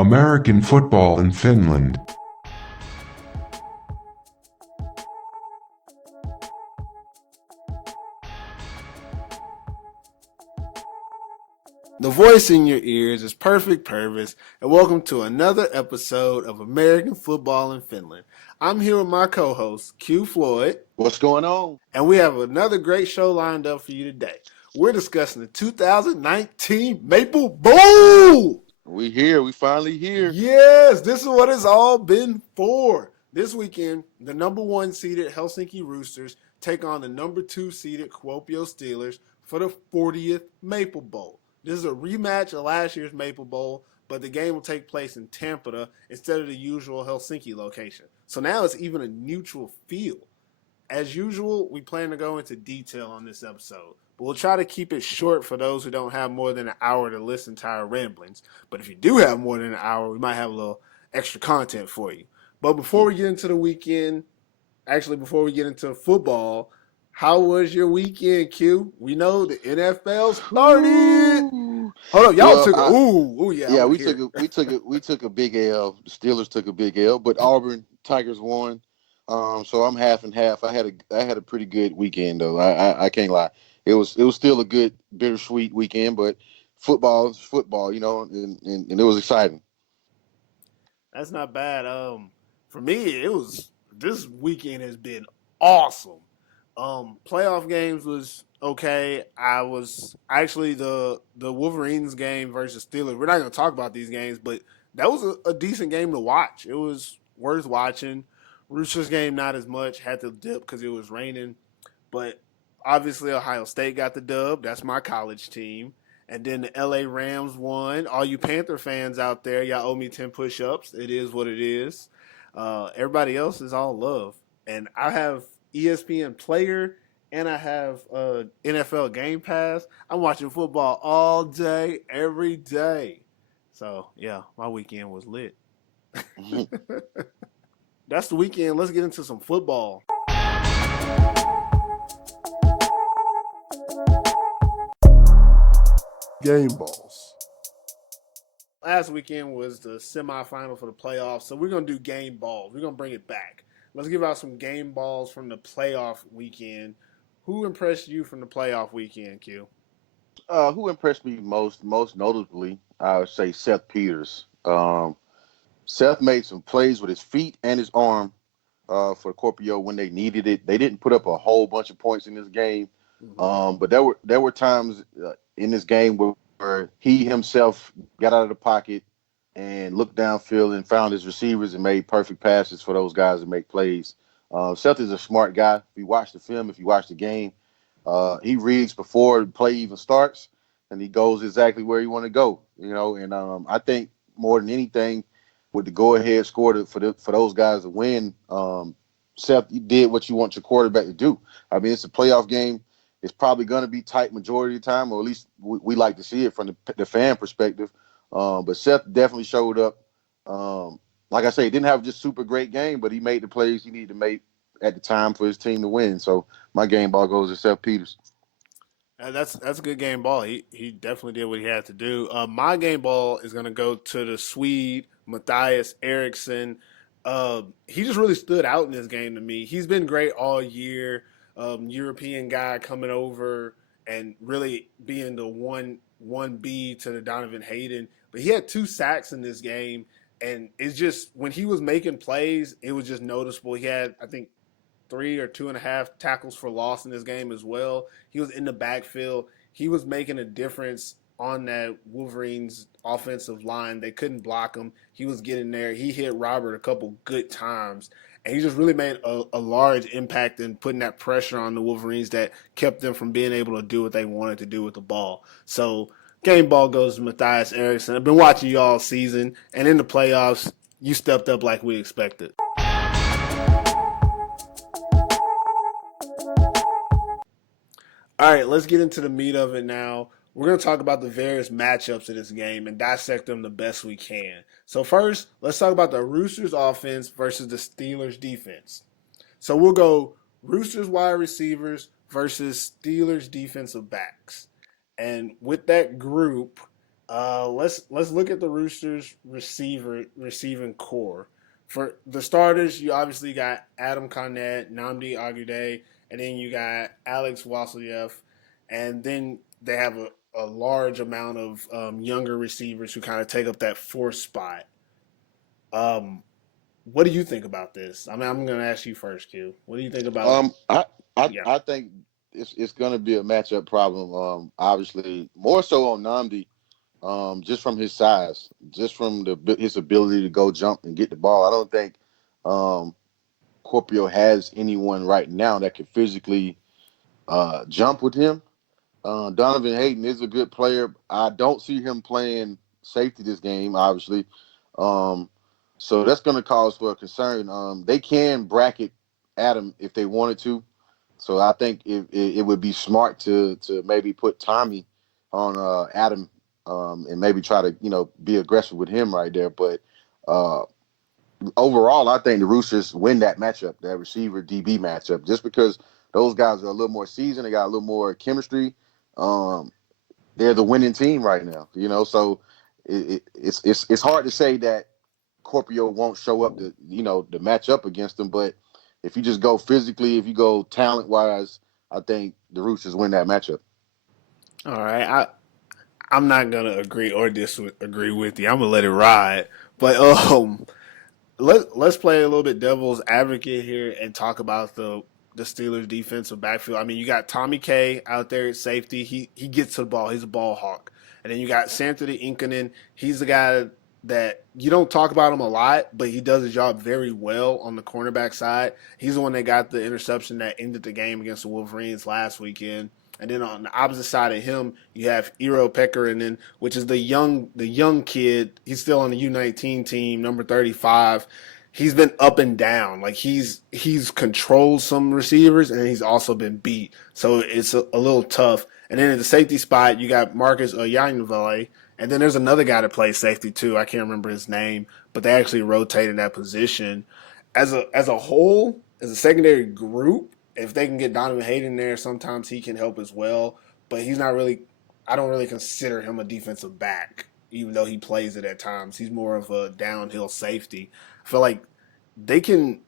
American football in Finland. The voice in your ears is Perfect Pervis, and welcome to another episode of American Football in Finland. I'm here with my co-host, Q Floyd. What's going on? And we have another great show lined up for you today. We're discussing the 2019 Maple Bowl! We here. We finally here. Yes, this is what it's all been for. This weekend, the number 1 seeded Helsinki Roosters take on the number 2 seeded Kuopio Steelers for the 40th Maple Bowl. This is a rematch of last year's Maple Bowl, but the game will take place in Tampere instead of the usual Helsinki location. So now it's even a neutral field. As usual, we plan to go into detail on this episode, but we'll try to keep it short for those who don't have more than an hour to listen to our ramblings. But if you do have more than an hour, we might have a little extra content for you. But before we get into the weekend, before we get into football, how was your weekend, Q? We know the NFL started. Hold up, y'all took we took a big L. The Steelers took a big L, but Auburn Tigers won. So I'm half and half. I had a pretty good weekend though. I can't lie. It was still a good bittersweet weekend, but football is football, you know, and it was exciting. That's not bad. For me, this weekend has been awesome. Playoff games was okay. I was actually the Wolverines game versus Steelers. We're not going to talk about these games, but that was a decent game to watch. It was worth watching. Roosters game not as much. Had to dip because it was raining, but obviously Ohio State got the dub. That's my college team. And then the LA Rams won. All you Panther fans out there, y'all owe me 10 push-ups. It is what it is. Everybody else is all love. And I have ESPN Player, and I have NFL Game Pass. I'm watching football all day, every day. So, yeah, my weekend was lit. That's the weekend. Let's get into some football. Game balls. Last weekend was the semifinal for the playoffs, so we're going to do game balls. We're going to bring it back. Let's give out some game balls from the playoff weekend. Who impressed you from the playoff weekend, Q? Who impressed me most notably, I would say Seth Peters. Seth made some plays with his feet and his arm for Kuopio when they needed it. They didn't put up a whole bunch of points in this game, but there were times in this game where he himself got out of the pocket and looked downfield and found his receivers and made perfect passes for those guys to make plays. Seth is a smart guy. If you watch the film, if you watch the game, he reads before the play even starts, and he goes exactly where you want to go. You know, and I think more than anything, with the go-ahead score for those guys to win, Seth, you did what you want your quarterback to do. I mean, it's a playoff game. It's probably going to be tight majority of the time, or at least we like to see it from the fan perspective. But Seth definitely showed up. Like I say, he didn't have just super great game, but he made the plays he needed to make at the time for his team to win. So my game ball goes to Seth Peters. That's a good game ball. He definitely did what he had to do. My game ball is going to go to the Swede, Matthias Eriksson. He just really stood out in this game to me. He's been great all year. European guy coming over and really being the 1B to the Donovan Hayden. But he had 2 sacks in this game, and it's just when he was making plays, it was just noticeable. He had, I think, 3 or 2.5 tackles for loss in this game as well. He was in the backfield. He was making a difference on that Wolverines offensive line. They couldn't block him. He was getting there. He hit Robert a couple good times. And he just really made a large impact in putting that pressure on the Wolverines that kept them from being able to do what they wanted to do with the ball. So game ball goes to Matthias Eriksson. I've been watching you all season, and in the playoffs, you stepped up like we expected. All right, let's get into the meat of it now. We're going to talk about the various matchups of this game and dissect them the best we can. So first, let's talk about the Roosters offense versus the Steelers defense. So we'll go Roosters wide receivers versus Steelers defensive backs. And with that group, Let's look at the Roosters receiving core. For the starters, you obviously got Adam Cornett, Namdi Agude, and then you got Alex Wasiliev, and then they have a large amount of younger receivers who kind of take up that fourth spot. Um, what do you think about this? I mean, I'm going to ask you first, Q. What do you think about? Um, I I, Yeah. I think it's going to be a matchup problem. Obviously more so on Namdi, just from his size, just from his ability to go jump and get the ball. I don't think um Kuopio has anyone right now that can physically jump with him. Donovan Hayden is a good player. I don't see him playing safety this game, obviously. Um, so that's going to cause for a concern. They can bracket Adam if they wanted to. So I think it would be smart to maybe put Tommy on Adam and maybe try to be aggressive with him right there. But uh, overall, I think the Roosters win that matchup, that receiver DB matchup, just because those guys are a little more seasoned. They got a little more chemistry. Um, they're the winning team right now, So it's hard to say that Kuopio won't show up to match up against them. But if you just go physically, if you go talent wise, I think the Roosters win that matchup. All right. I'm not gonna agree or disagree with you. I'm gonna let it ride. But let's play a little bit devil's advocate here and talk about the Steelers defensive backfield. I mean, you got Tommy K out there at safety. He gets to the ball. He's a ball hawk. And then you got Sanford Inkonen. He's the guy that you don't talk about him a lot, but he does his job very well on the cornerback side. He's the one that got the interception that ended the game against the Wolverines last weekend. And then on the opposite side of him, you have Eero Pekkarinen, which is the young kid. He's still on the U19 team, number 35. He's been up and down. Like he's controlled some receivers and he's also been beat. So it's a little tough. And then at the safety spot, you got Marcus Oyanvale, and then there's another guy that plays safety too. I can't remember his name, but they actually rotated that position. As a whole, as a secondary group, if they can get Donovan Hayden there, sometimes he can help as well. But he's not really. I don't really consider him a defensive back, even though he plays it at times. He's more of a downhill safety. I feel like they can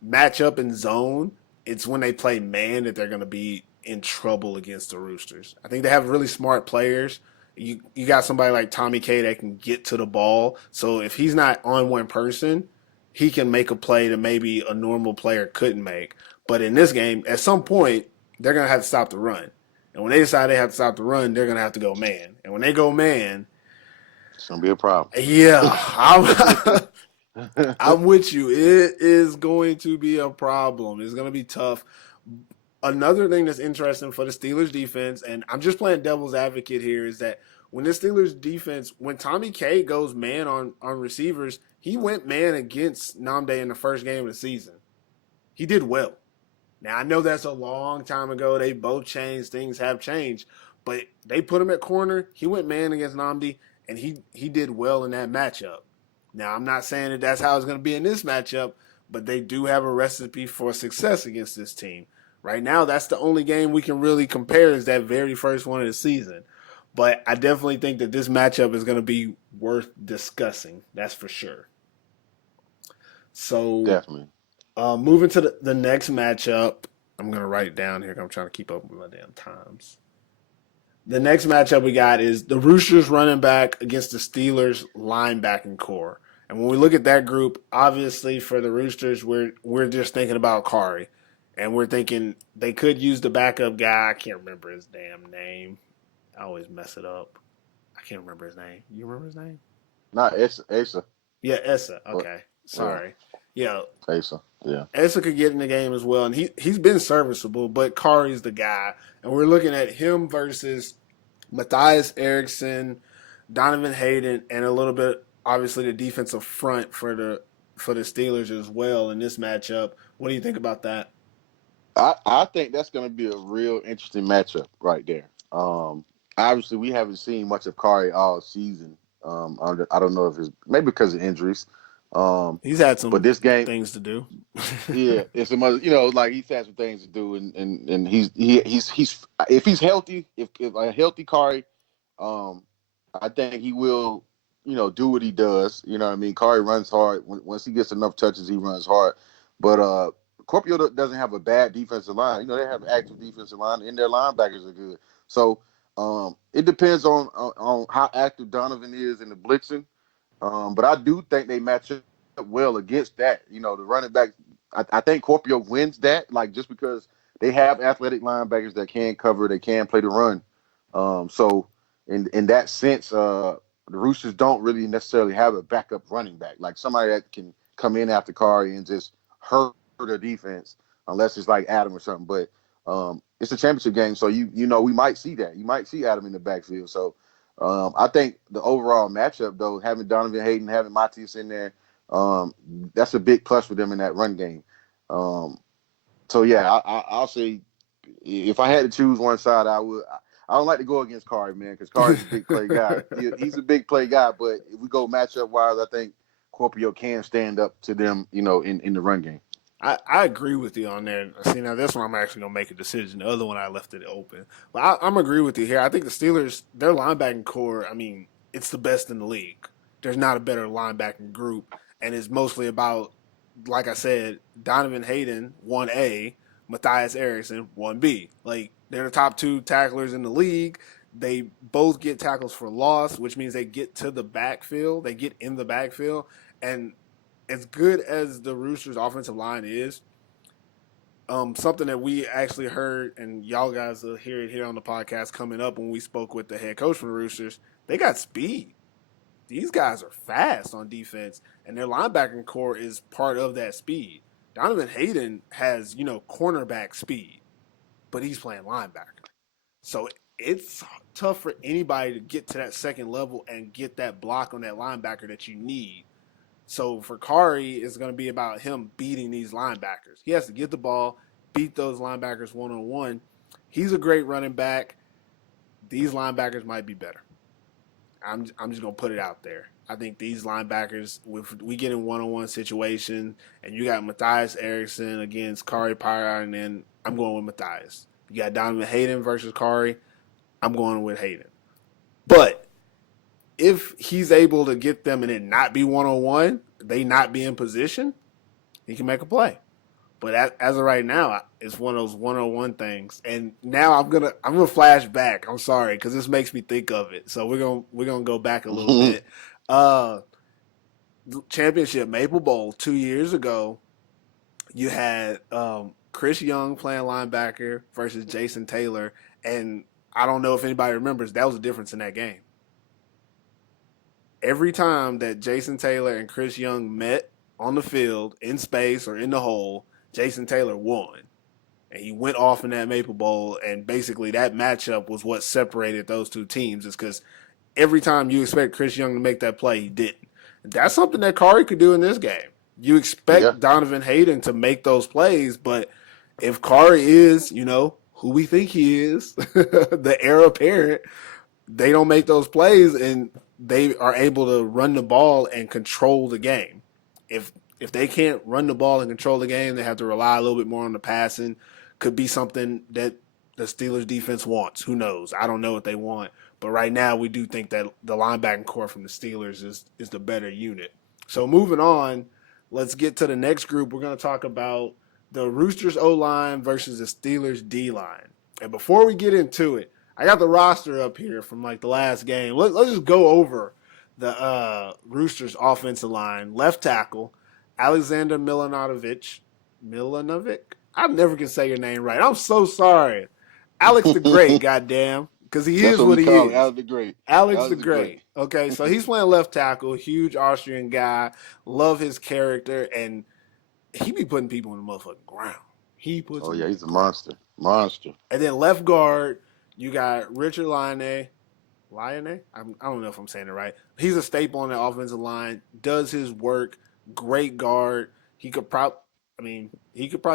match up in zone. It's when they play man that they're going to be in trouble against the Roosters. I think they have really smart players. You got somebody like Tommy K that can get to the ball. So if he's not on one person, he can make a play that maybe a normal player couldn't make. But in this game, at some point, they're going to have to stop the run. And when they decide they have to stop the run, they're going to have to go man. And when they go man, It's gonna be a problem. yeah, I'm with you. It is going to be a problem. It's going to be tough. Another thing that's interesting for the Steelers defense, and I'm just playing devil's advocate here, is that when the Steelers defense, when Tommy K goes man on receivers, he went man against Namde in the first game of the season. He did well. Now I know that's a long time ago. They both changed. Things have changed, but they put him at corner. He went man against Namdi, and he did well in that matchup. Now I'm not saying that that's how it's going to be in this matchup, but they do have a recipe for success against this team. Right now, that's the only game we can really compare is that very first one of the season. But I definitely think that this matchup is going to be worth discussing. That's for sure. So Definitely. moving to the next matchup, I'm going to write it down here. I'm trying to keep up with my damn times. The next matchup we got is the Roosters running back against the Steelers linebacking core. And when we look at that group, obviously for the Roosters, we're just thinking about Kari. And we're thinking they could use the backup guy. I can't remember his damn name. I always mess it up. I can't remember his name. You remember his name? Not Asa. Yeah, Essa. But, Okay. Sorry. Yeah, Asa. Yeah. Essa could get in the game as well. And he's been serviceable, but Kari's the guy. And we're looking at him versus Matthias Eriksson, Donovan Hayden, and a little bit, obviously, the defensive front for the Steelers as well in this matchup. What do you think about that? I think that's going to be a real interesting matchup right there. Obviously, we haven't seen much of Kari all season. I don't know if it's maybe because of injuries. He's had some but this game, things to do. yeah, it's some other, like he's had some things to do, and he's if he's healthy, if a healthy Kari, I think he will, do what he does. You know what I mean? Kari runs hard. Once he gets enough touches, he runs hard. But Kuopio doesn't have a bad defensive line. They have an active defensive line, and their linebackers are good. So it depends on how active Donovan is in the blitzing. But I do think they match up well against that. The running back, I think Kuopio wins that, like just because they have athletic linebackers that can cover, they can play the run. So in that sense, the Roosters don't really necessarily have a backup running back, like somebody that can come in after Kari and just hurt the defense, unless it's like Adam or something. But it's a championship game, so we might see that. You might see Adam in the backfield. So I think the overall matchup, though, having Donovan Hayden, having Matthias in there, that's a big plus for them in that run game. So yeah, I'll say if I had to choose one side, I would. I don't like to go against Kari, man, because Kari's a big play guy. He's a big play guy, but if we go matchup wise, I think Kuopio can stand up to them, in the run game. I agree with you on there. See, now this one I'm actually gonna make a decision. The other one I left it open, but I'm agree with you here. I think the Steelers, their linebacking core, I mean, it's the best in the league. There's not a better linebacking group, and it's mostly about, like I said, Donovan Hayden 1A, Matthias Eriksson 1B. Like they're the top two tacklers in the league. They both get tackles for loss, which means they get to the backfield. They get in the backfield, and as good as the Roosters' offensive line is, something that we actually heard, and y'all guys will hear it here on the podcast coming up when we spoke with the head coach from the Roosters, they got speed. These guys are fast on defense, and their linebacking core is part of that speed. Donovan Hayden has, cornerback speed, but he's playing linebacker. So it's tough for anybody to get to that second level and get that block on that linebacker that you need. So for Kari, it's going to be about him beating these linebackers. He has to get the ball, beat those linebackers one-on-one. He's a great running back. These linebackers might be better. I'm just going to put it out there. I think these linebackers, if we get in one-on-one situation, and you got Matthias Eriksson against Kari Pyra, and then I'm going with Matthias. You got Donovan Hayden versus Kari. I'm going with Hayden. But if he's able to get them and it not be one-on-one, they not be in position, he can make a play. But as of right now, it's one of those one-on-one things. And now I'm gonna flash back. I'm sorry, because this makes me think of it. So we're gonna go back a little bit. Championship Maple Bowl 2 years ago, you had Chris Young playing linebacker versus Jason Taylor, and I don't know if anybody remembers, that was a difference in that game. Every time that Jason Taylor and Chris Young met on the field, in space or in the hole, Jason Taylor won. And he went off in that Maple Bowl, and basically that matchup was what separated those two teams, is because every time you expect Chris Young to make that play, he didn't. That's something that Kari could do in this game. You expect Donovan Hayden to make those plays, but if Kari is, who we think he is, the heir apparent, they don't make those plays, and they are able to run the ball and control the game. If they can't run the ball and control the game, they have to rely a little bit more on the passing. Could be something that the Steelers defense wants. Who knows? I don't know what they want. But right now, we do think that the linebacking core from the Steelers is the better unit. So moving on, let's get to the next group. We're going to talk about the Roosters O-line versus the Steelers D-line. And before we get into it, I got the roster up here from like the last game. Let's just go over the Roosters offensive line. Left tackle, Alexander Milanovic. I never can say your name right. I'm so sorry. Alex the Great, goddamn. Because he is what he is. Alex the Great. Alex the Great. Okay, so he's playing left tackle, huge Austrian guy. Love his character, and he be putting people in the motherfucking ground. He's a monster. Monster. And then left guard, you got Richard Line. I don't know if I'm saying it right. He's a staple on the offensive line, does his work, great guard. He could probably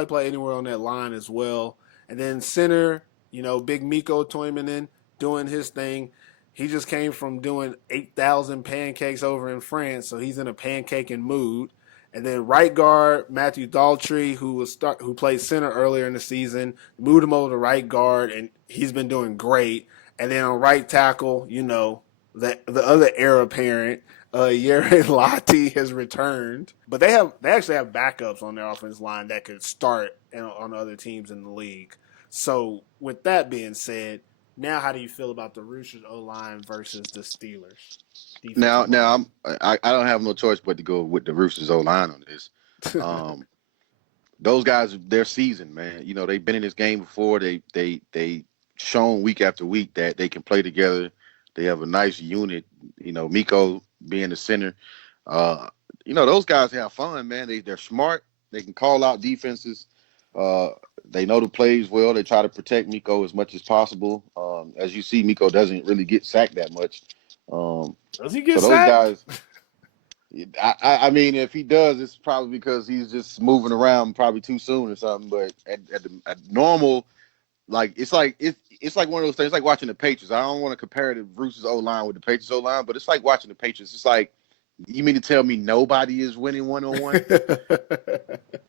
play anywhere on that line as well. And then center, big Mikko Toivonen doing his thing. He just came from doing 8,000 pancakes over in France, so he's in a pancaking mood. And then right guard, Matthew Daltrey, who played center earlier in the season, moved him over to right guard, and he's been doing great. And then on right tackle, the other heir apparent, Yeri Lati has returned, but they actually have backups on their offensive line that could start on other teams in the league. So with that being said, now how do you feel about the Roosters O line versus the Steelers Now, defensive now line? I'm I don't have no choice but to go with the Roosters O line on this. Um, those guys, they're seasoned, man. You know, they've been in this game before. They shown week after week that they can play together. They have a nice unit. You know, Mikko being the center. Uh, you know, those guys have fun, man. They're smart. They can call out defenses. Uh, they know the plays well. They try to protect Mikko as much as possible. As you see, Mikko doesn't really get sacked that much. Does he So get those sacked? guys, I mean, if he does, it's probably because he's just moving around probably too soon or something. But at normal, like it's like one of those things. It's like watching the Patriots. I don't want to compare the Roosters O line with the Patriots O line, but it's like watching the Patriots. It's like, you mean to tell me nobody is winning 1-on-1?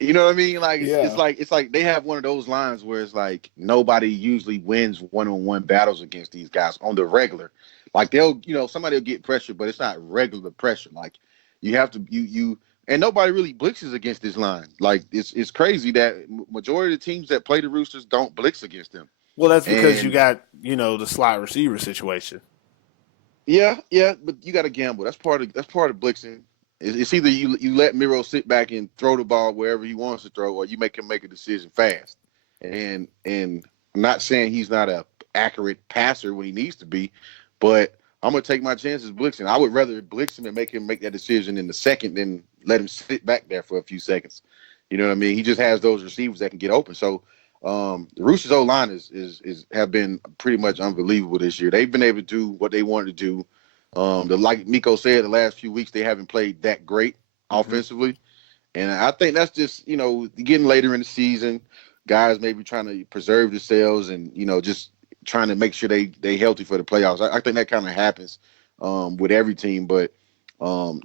You know what I mean? Like Yeah. it's like they have one of those lines where it's like nobody usually wins 1-on-1 battles against these guys on the regular. Like somebody will get pressure, but it's not regular pressure. Like you have to and nobody really blitzes against this line. Like it's crazy that majority of the teams that play the Roosters don't blitz against them. Well, that's because you And got the slot receiver situation. yeah, but you got to gamble. That's part of blitzing. It's either you let Miro sit back and throw the ball wherever he wants to throw, or you make him make a decision fast. And I'm not saying he's not a accurate passer when he needs to be, but I'm gonna take my chances blitzing. I would rather blitz him and make him make that decision in the second than let him sit back there for a few seconds. You know what I mean? He just has those receivers that can get open. So the Roosters O line is have been pretty much unbelievable this year. They've been able to do what they wanted to do. Like Mikko said, the last few weeks they haven't played that great Mm-hmm. offensively, and I think that's just getting later in the season. Guys maybe trying to preserve themselves and just trying to make sure they healthy for the playoffs. I think that kind of happens with every team, but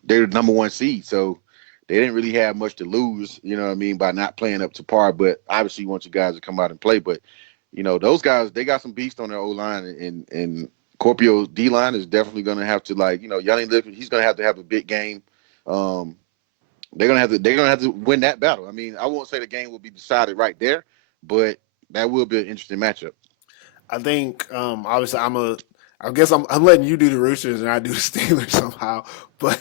they're the number one seed, so they didn't really have much to lose, you know what I mean, by not playing up to par. But obviously, you want you guys to come out and play. But those guys, they got some beast on their O line, and Kuopio D line is definitely going to have to Yanni Lippert, he's going to have a big game. Um, they're gonna have to win that battle. I mean, I won't say the game will be decided right there, but that will be an interesting matchup. I think obviously I guess I'm letting you do the Roosters and I do the Steelers somehow, but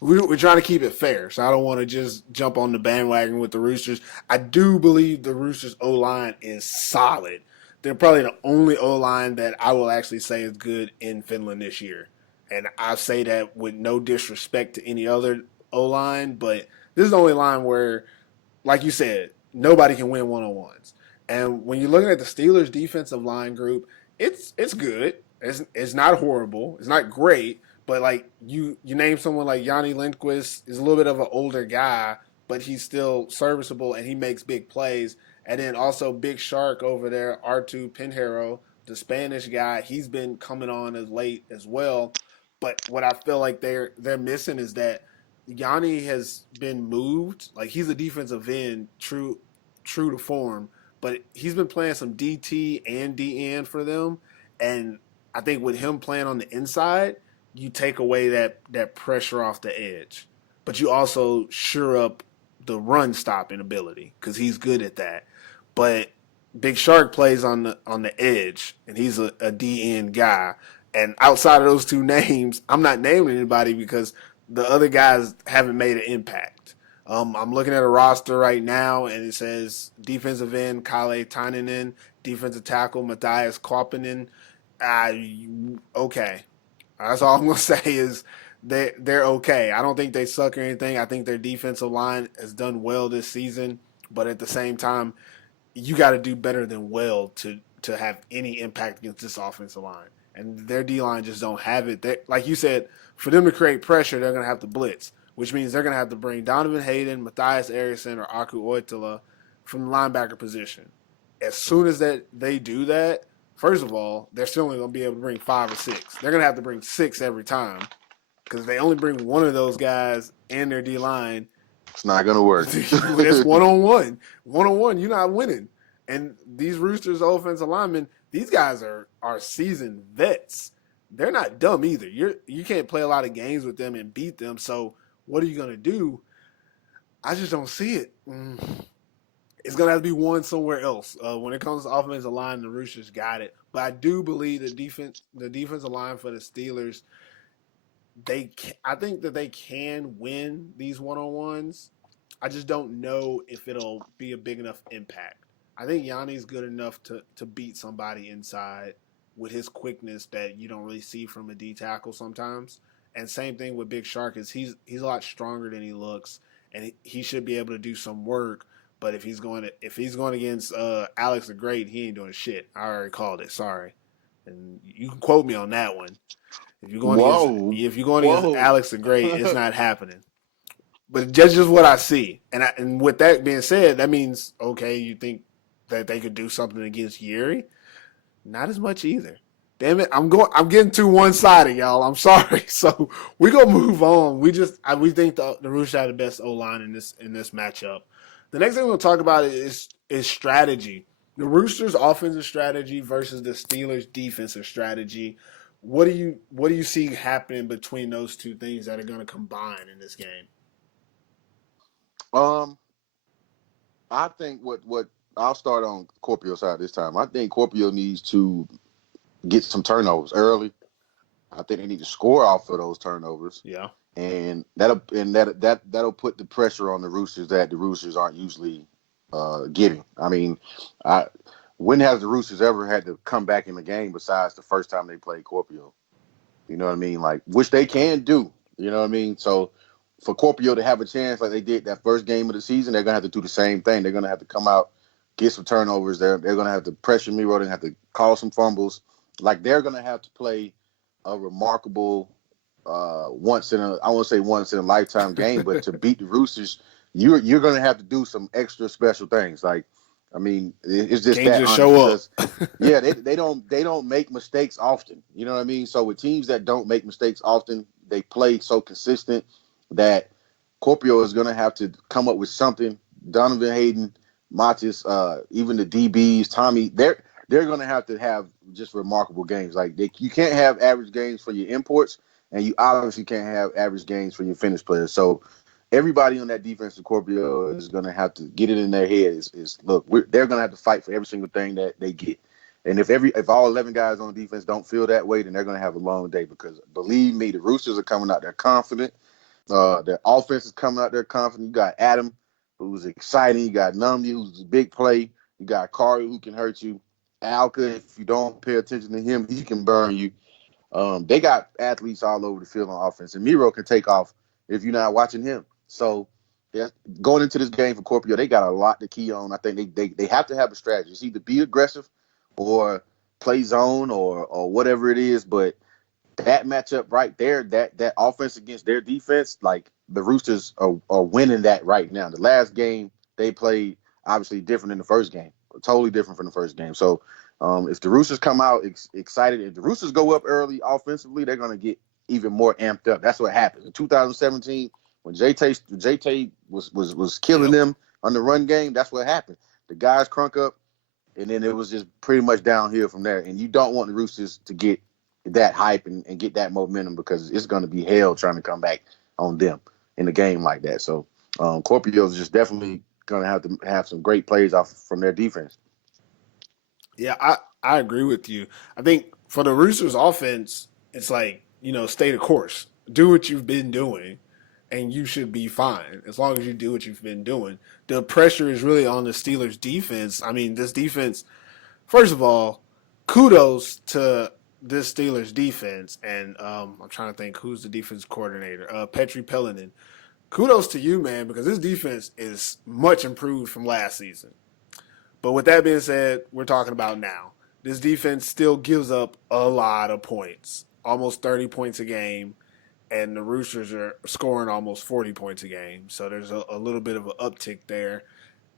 we're trying to keep it fair. So I don't want to just jump on the bandwagon with the Roosters. I do believe the Roosters O line is solid. They're probably the only O line that I will actually say is good in Finland this year, and I say that with no disrespect to any other O line, but this is the only line where, like you said, nobody can win 1-on-1s. And when you're looking at the Steelers' defensive line group, it's good. It's not horrible. It's not great. But like you name someone like Yanni Lindquist is a little bit of an older guy, but he's still serviceable and he makes big plays. And then also Big Shark over there, R2 Pinheiro, the Spanish guy, he's been coming on as late as well. But what I feel like they're missing is that Yanni has been moved. Like he's a defensive end, true to form, but he's been playing some DT and DN for them. And I think with him playing on the inside, you take away that pressure off the edge, but you also sure up the run stopping ability because he's good at that. But Big Shark plays on the edge, and he's a DN guy. And outside of those two names, I'm not naming anybody because the other guys haven't made an impact. I'm looking at a roster right now, and it says defensive end Kalle Taininen, defensive tackle Matthias Kauppinen. Okay, that's all I'm gonna say is they're okay. I don't think they suck or anything. I think their defensive line has done well this season, but at the same time, you got to do better than well to have any impact against this offensive line. And their D line just don't have it. Like you said, for them to create pressure, they're going to have to blitz, which means they're going to have to bring Donovan Hayden, Matthias Eriksson, or Aku Oitala from the linebacker position. As soon as they do that, first of all, they're still only going to be able to bring 5 or 6. They're going to have to bring 6 every time because they only bring one of those guys and their D line. It's not gonna work. It's 1-on-1. 1-on-1, you're not winning. And these Roosters offensive linemen, these guys are seasoned vets. they're not dumb either. You can't play a lot of games with them and beat them. So what are you gonna do? I just don't see it. It's gonna have to be one somewhere else. When it comes to offensive line, the Roosters got it. But I do believe the defensive line for the Steelers, I think that they can win these one-on-ones. I just don't know if it'll be a big enough impact. I think Yanni's good enough to beat somebody inside with his quickness that you don't really see from a D tackle sometimes. And same thing with Big Shark is he's a lot stronger than he looks, and he should be able to do some work. But if he's going against Alex the Great, he ain't doing shit. I already called it. Sorry, and you can quote me on that one. Whoa, If you're going against whoa. Alex the Great, it's not happening. But that's just what I see. And with that being said, that means okay, you think that they could do something against Yuri? Not as much either. Damn it, I'm getting too one sided, y'all. I'm sorry. So we gonna move on. We think the Roosters have the best O line in this matchup. The next thing we'll talk about is strategy. The Roosters' offensive strategy versus the Steelers' defensive strategy. What do you see happening between those two things that are going to combine in this game? Um, I think what I'll start on Kuopio side this time. I think Kuopio needs to get some turnovers early. I think they need to score off of those turnovers, Yeah, and that'll put the pressure on the Roosters that the Roosters aren't usually getting. I mean, I when has the Roosters ever had to come back in the game besides the first time they played Kuopio? You know what I mean? Like, which they can do. You know what I mean? So for Kuopio to have a chance like they did that first game of the season, they're gonna have to do the same thing. They're gonna have to come out, get some turnovers. They're gonna have to pressure Miro. They're gonna have to call some fumbles. Like they're gonna have to play a remarkable I won't say once in a lifetime game, but to beat the Roosters, you're gonna have to do some extra special things. Like, I mean, it's just can't that just honest show up. because yeah, they don't make mistakes often. You know what I mean? So with teams that don't make mistakes often, they play so consistent that Kuopio is gonna have to come up with something. Donovan Hayden, Matis, even the DBs, Tommy, they're gonna have to have just remarkable games. Like you can't have average games for your imports, and you obviously can't have average games for your finished players. So everybody on that defense of Kuopio is going to have to get it in their head. Look, they're going to have to fight for every single thing that they get. And if all 11 guys on defense don't feel that way, then they're going to have a long day because believe me, the Roosters are coming out there confident. Their offense is coming out there confident. You got Adam, who's exciting. You got Numby, who's a big play. You got Kari, who can hurt you. Alka, if you don't pay attention to him, he can burn you. They got athletes all over the field on offense, and Miro can take off if you're not watching him. So, yeah, going into this game for Kuopio, they got a lot to key on. I think they have to have a strategy. It's either be aggressive or play zone or whatever it is. But that matchup right there, that offense against their defense, like the Roosters are winning that right now. The last game they played obviously different than the first game, totally different from the first game. So if the Roosters come out excited, if the Roosters go up early offensively, they're going to get even more amped up. That's what happened in 2017 when JT was killing Yep. them on the run game. That's what happened. The guys crunk up, and then it was just pretty much downhill from there. And you don't want the Roosters to get that hype and get that momentum because it's going to be hell trying to come back on them in a game like that. So Kuopio is just definitely going to have some great plays off from their defense. Yeah, I agree with you. I think for the Roosters offense, it's like, stay the course. Do what you've been doing and you should be fine as long as you do what you've been doing. The pressure is really on the Steelers defense. I mean, this defense, first of all, kudos to this Steelers defense. And I'm trying to think who's the defense coordinator. Petri Pellenin. Kudos to you, man, because this defense is much improved from last season. But with that being said, we're talking about now. This defense still gives up a lot of points, almost 30 points a game, and the Roosters are scoring almost 40 points a game. So there's a little bit of an uptick there.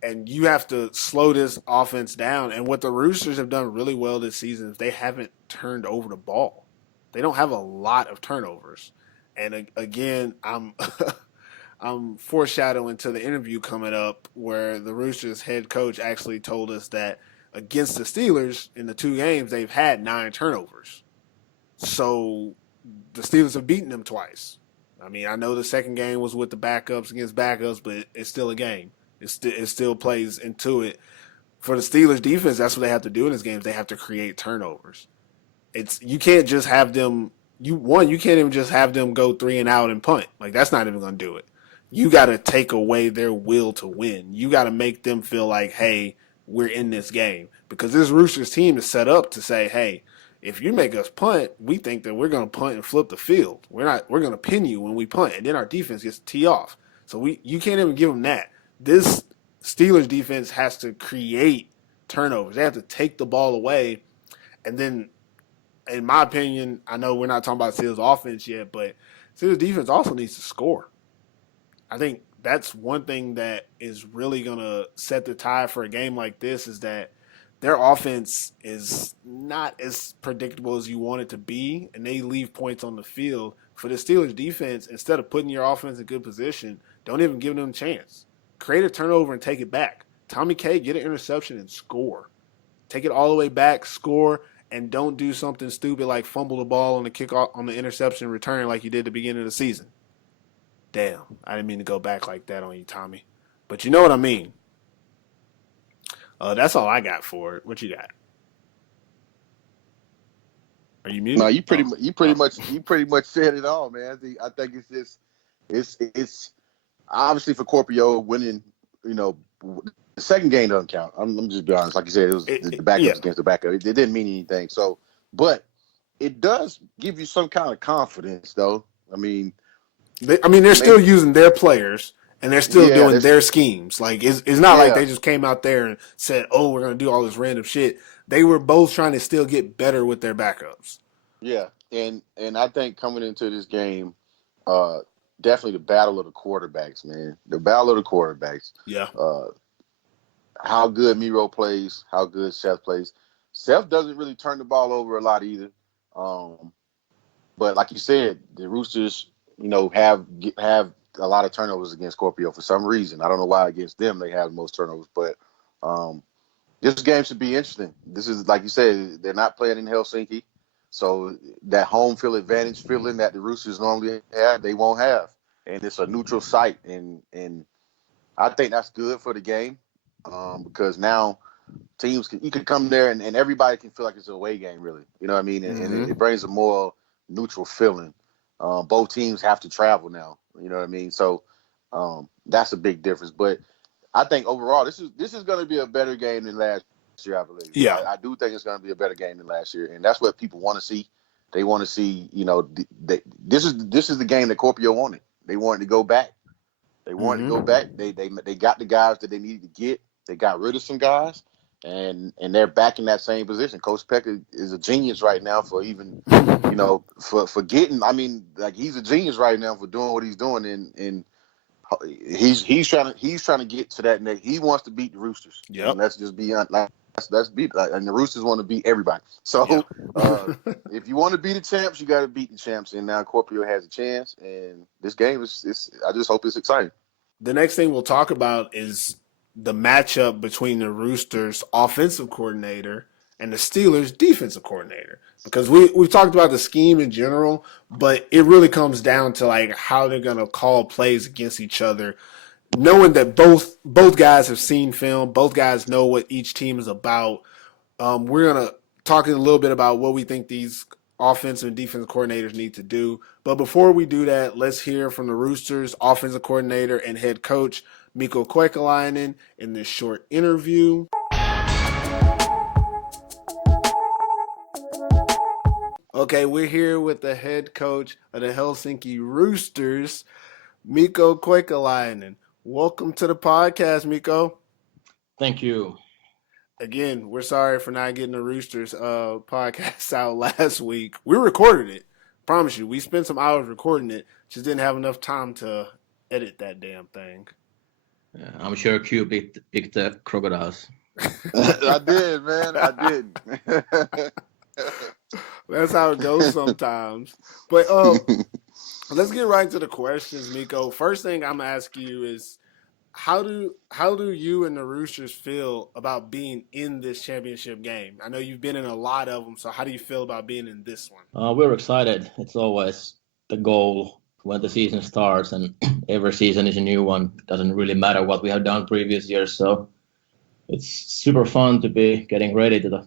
And you have to slow this offense down. And what the Roosters have done really well this season is they haven't turned over the ball. They don't have a lot of turnovers. And again, I'm foreshadowing to the interview coming up where the Roosters head coach actually told us that against the Steelers in the two games they've had 9 turnovers. So the Steelers have beaten them twice. I mean, I know the second game was with the backups against backups, but it's still a game. It still plays into it. For the Steelers defense, that's what they have to do in these games. They have to create turnovers. You can't just have them. You can't even just have them go 3 and out and punt. Like, that's not even going to do it. You got to take away their will to win. You got to make them feel like, hey, we're in this game, because this Roosters team is set up to say, hey, if you make us punt, we think that we're going to punt and flip the field. We're going to pin you when we punt, and then our defense gets to tee off. So you can't even give them that. This Steelers defense has to create turnovers. They have to take the ball away, and then, in my opinion, I know we're not talking about Steelers offense yet, but Steelers defense also needs to score. I think that's one thing that is really going to set the tide for a game like this, is that their offense is not as predictable as you want it to be, and they leave points on the field. For the Steelers defense, instead of putting your offense in good position, don't even give them a chance. Create a turnover and take it back. Tommy K, get an interception and score. Take it all the way back, score, and don't do something stupid like fumble the ball on the kickoff, on the interception return like you did at the beginning of the season. Damn, I didn't mean to go back like that on you, Tommy. But you know what I mean. That's all I got for it. What you got? Are you muted? No, you pretty much said it all, man. I think it's obviously for Kuopio winning. You know, the second game doesn't count. I'm just be honest. Like you said, it was the backups against the backup. It didn't mean anything. So, but it does give you some kind of confidence, though. I mean, they're still using their players. And they're still doing their schemes. Like, it's not like they just came out there and said, oh, we're going to do all this random shit. They were both trying to still get better with their backups. Yeah, and I think coming into this game, definitely the battle of the quarterbacks, man. The battle of the quarterbacks. Yeah. How good Miro plays, how good Seth plays. Seth doesn't really turn the ball over a lot either. But like you said, the Roosters, have a lot of turnovers against Kuopio for some reason. I don't know why against them they have the most turnovers, but this game should be interesting. This is, like you said, they're not playing in Helsinki, so that home field advantage feeling that the Roosters normally have, they won't have, and it's a neutral site, and I think that's good for the game because now teams you can come there and everybody can feel like it's an away game, really. You know what I mean? And it brings a more neutral feeling. Both teams have to travel now. You know what I mean? So that's a big difference. But I think overall, this is going to be a better game than last year, I believe. Yeah, I do think it's going to be a better game than last year, and that's what people want to see. They want to see, this is the game that Kuopio wanted. They wanted to go back. They wanted to go back. They got the guys that they needed to get. They got rid of some guys, and they're back in that same position. Coach Pekka is a genius right now for even, for getting. I mean, like, he's a genius right now for doing what he's doing, and he's trying to get to that next. He wants to beat the Roosters. Yeah. Let's just be let's beat, and the Roosters want to beat everybody. So if you want to beat the champs, you got to beat the champs. And now Kuopio has a chance, and this game is. I just hope it's exciting. The next thing we'll talk about is the matchup between the Roosters offensive coordinator and the Steelers defensive coordinator, because we've talked about the scheme in general, but it really comes down to like how they're going to call plays against each other, knowing that both guys have seen film, both guys know what each team is about. We're going to talk a little bit about what we think these offensive and defensive coordinators need to do. But before we do that, let's hear from the Roosters offensive coordinator and head coach Mikko Koikkalainen in this short interview. Okay, we're here with the head coach of the Helsinki Roosters, Mikko Koikkalainen. Welcome to the podcast, Mikko. Thank you. Again, we're sorry for not getting the Roosters podcast out last week. We recorded it. Promise you, we spent some hours recording it. Just didn't have enough time to edit that damn thing. Yeah, I'm sure Q picked the crocodiles. I did, man. I did. That's how it goes sometimes. But let's get right to the questions, Mikko. First thing I'm going to ask you is, how do you and the Roosters feel about being in this championship game? I know you've been in a lot of them, so how do you feel about being in this one? We're excited. It's always the goal when the season starts, and every season is a new one. It doesn't really matter what we have done previous years, so it's super fun to be getting ready to the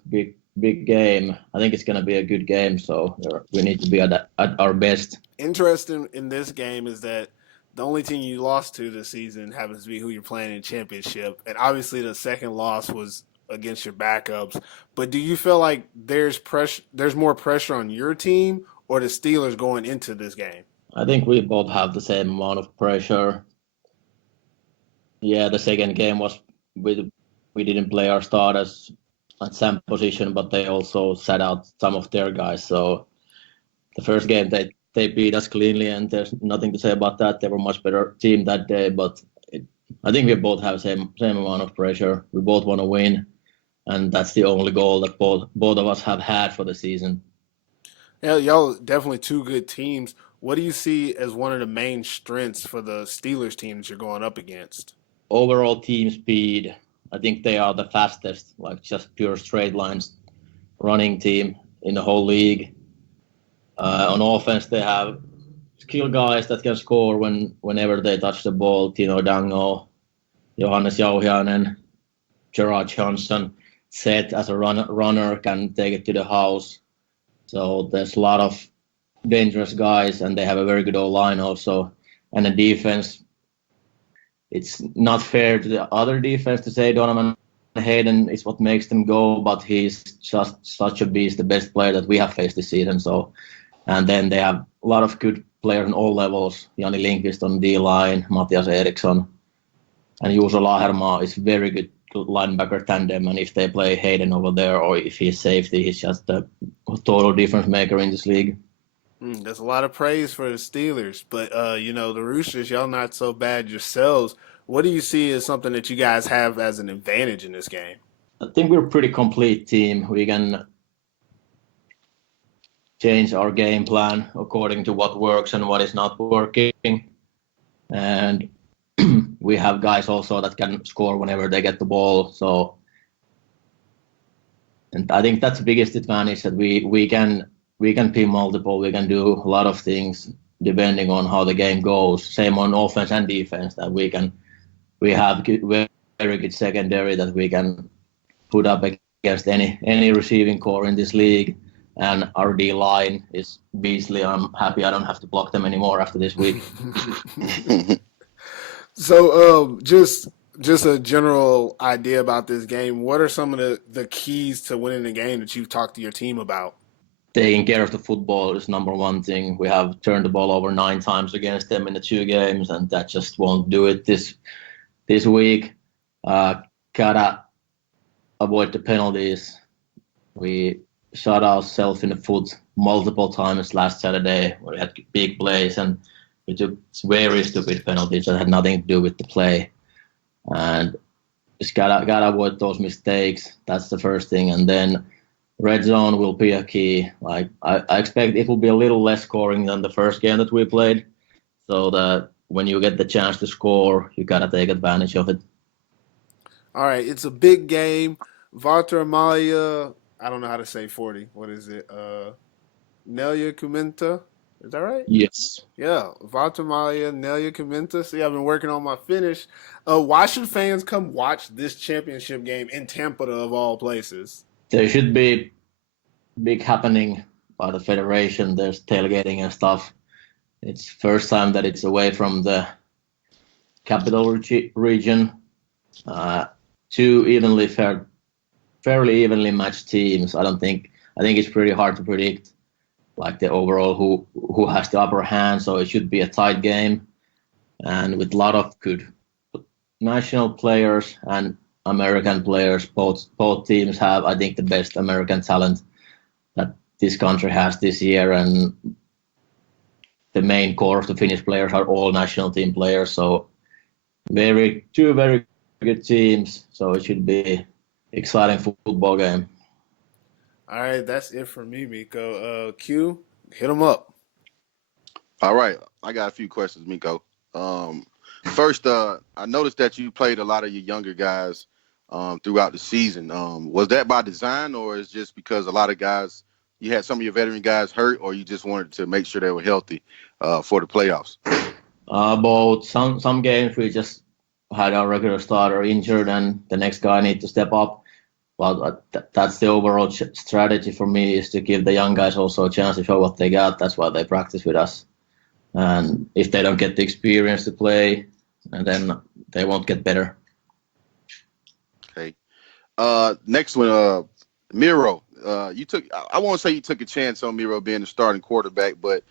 big game. I think it's going to be a good game, so we need to be at our best. Interesting in this game is that the only team you lost to this season happens to be who you're playing in championship, and obviously the second loss was against your backups. But do you feel like there's more pressure on your team or the Steelers going into this game? I think we both have the same amount of pressure. Yeah, the second game was we didn't play our starters at same position, but they also sat out some of their guys. So the first game they beat us cleanly, and there's nothing to say about that. They were a much better team that day, but I think we both have same amount of pressure. We both want to win, and that's the only goal that both of us have had for the season. Yeah, y'all definitely two good teams. What do you see as one of the main strengths for the Steelers team that you're going up against? Overall team speed, I think they are the fastest, like just pure straight lines running team in the whole league. On offense, they have skill guys that can score whenever they touch the ball. Tino Dango, Johannes Jauhiainen, Gerard Johnson, Seth as a runner can take it to the house. So there's a lot of dangerous guys, and they have a very good O-line also. And the defense, it's not fair to the other defense to say Donovan Hayden is what makes them go, but he's just such a beast, the best player that we have faced this season. So, and then they have a lot of good players on all levels. Jani Lindqvist on D-line, Matthias Eriksson, and Juuso Lahermaa is very good linebacker tandem. And if they play Hayden over there, or if he's safety, he's just a total difference maker in this league. That's a lot of praise for the Steelers, but the Roosters, y'all not so bad yourselves. What do you see as something that you guys have as an advantage in this game? I think we're a pretty complete team. We can change our game plan according to what works and what is not working. And we have guys also that can score whenever they get the ball. So, and I think that's the biggest advantage, that we can be multiple. We can do a lot of things depending on how the game goes. Same on offense and defense, that we have very good secondary that we can put up against any receiving core in this league. And our D line is beastly. I'm happy I don't have to block them anymore after this week. So, just a general idea about this game. What are some of the keys to winning the game that you've talked to your team about? Taking care of the football is number one thing. We have turned the ball over 9 times against them in the 2 games, and that just won't do it this week. Gotta avoid the penalties. We shot ourselves in the foot multiple times last Saturday. We had big plays, and we took very stupid penalties that had nothing to do with the play. And just gotta avoid those mistakes. That's the first thing. And then red zone will be a key. Like I expect it will be a little less scoring than the first game that we played, so that when you get the chance to score, you gotta take advantage of it. All right, it's a big game. Valter Amalia, I don't know how to say 40. What is it? Nelia Kumenta. Is that right? Yes. Yeah, Valter Amalia, Nelia Kumenta. See, I've been working on my finish. Why should fans come watch this championship game in Tampa, of all places? There should be big happening by the federation. There's tailgating and stuff. It's first time that it's away from the capital region. 2 fairly evenly matched teams. I think it's pretty hard to predict, like the overall who has the upper hand. So it should be a tight game, and with a lot of good national players and American players. Both teams have, I think, the best American talent that this country has this year, and the main core of the Finnish players are all national team players. So two very good teams. So it should be exciting football game. All right, that's it for me, Mikko. Q, hit them up. All right, I got a few questions, Mikko. First, I noticed that you played a lot of your younger guys throughout the season. Was that by design, or is just because a lot of guys, you had some of your veteran guys hurt, or you just wanted to make sure they were healthy for the playoffs? Both. Some games we just had our regular starter injured, and the next guy need to step up. But that's the overall strategy for me, is to give the young guys also a chance to show what they got. That's why they practice with us. And if they don't get the experience to play, and then they won't get better. Okay. Next one, Miro. I won't say you took a chance on Miro being the starting quarterback, but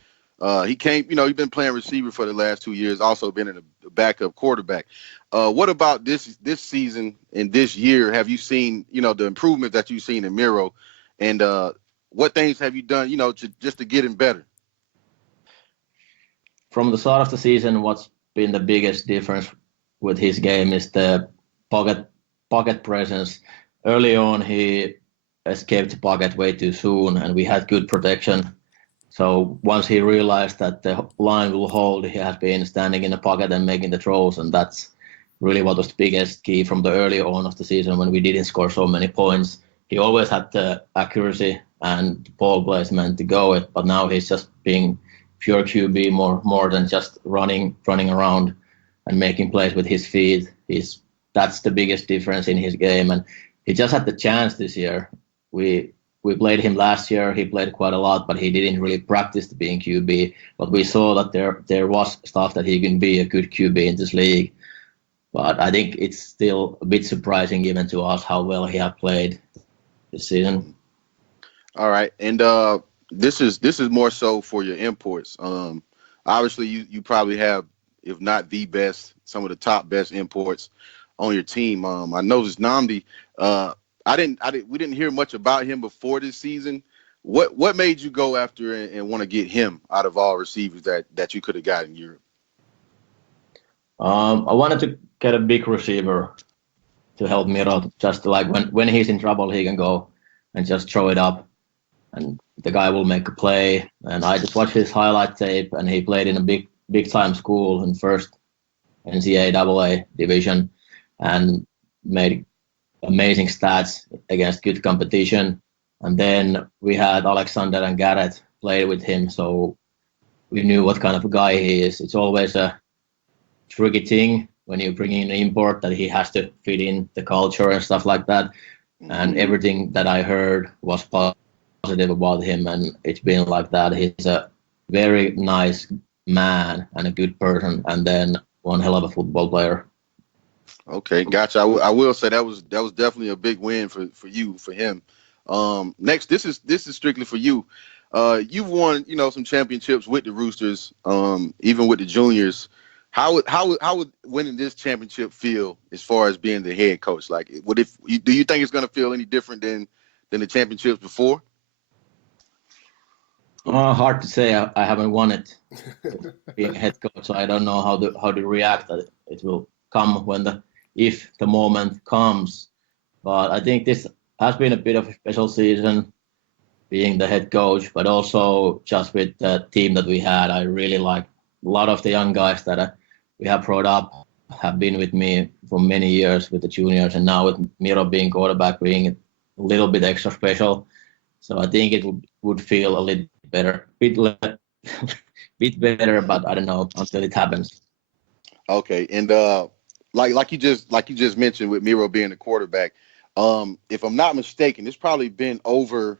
he came, he's been playing receiver for the last 2 years, also been in a backup quarterback. What about this season and this year? Have you seen, the improvement that you've seen in Miro, and what things have you done, just to get him better? From the start of the season, what's been the biggest difference with his game is the pocket presence. Early on, he escaped the pocket way too soon, and we had good protection. So once he realized that the line will hold, he has been standing in the pocket and making the throws, and that's really what was the biggest key from the early on of the season when we didn't score so many points. He always had the accuracy and ball placement to go it, but now he's just being pure QB more than just running around and making plays with his feet. That's the biggest difference in his game, and he just had the chance this year. We played him last year. He played quite a lot, but he didn't really practice being QB. But we saw that there was stuff that he can be a good QB in this league. But I think it's still a bit surprising even to us how well he has played this season. All right, and this is more so for your imports. Obviously, you probably have, if not the best, some of the top best imports on your team. I noticed Namdi. We didn't hear much about him before this season. What made you go after and want to get him out of all receivers that you could have got in Europe? I wanted to get a big receiver to help Miro. Just like when he's in trouble, he can go and just throw it up, and the guy will make a play. And I just watched his highlight tape, and he played in a big time school in first NCAA division and made amazing stats against good competition. And then we had Alexander and Garrett play with him, so we knew what kind of a guy he is. It's always a tricky thing when you bring in an import that he has to fit in the culture and stuff like that. And everything that I heard was positive about him, and it's been like that. He's a very nice man and a good person, and then one hell of a football player. Okay, gotcha. I will say that was definitely a big win for him. Next, this is strictly for you. You've won, some championships with the Roosters, even with the juniors. How would winning this championship feel as far as being the head coach? Like, do you think it's going to feel any different than the championships before? Hard to say. I haven't won it being head coach, so I don't know how to react. It will come if the moment comes. But I think this has been a bit of a special season, being the head coach, but also just with the team that we had. I really like a lot of the young guys that we have brought up have been with me for many years with the juniors, and now with Miro being quarterback, being a little bit extra special. So I think it would feel a little better, bit better, but I don't know until it happens. Okay, and like you just mentioned with Miro being the quarterback, if I'm not mistaken, it's probably been over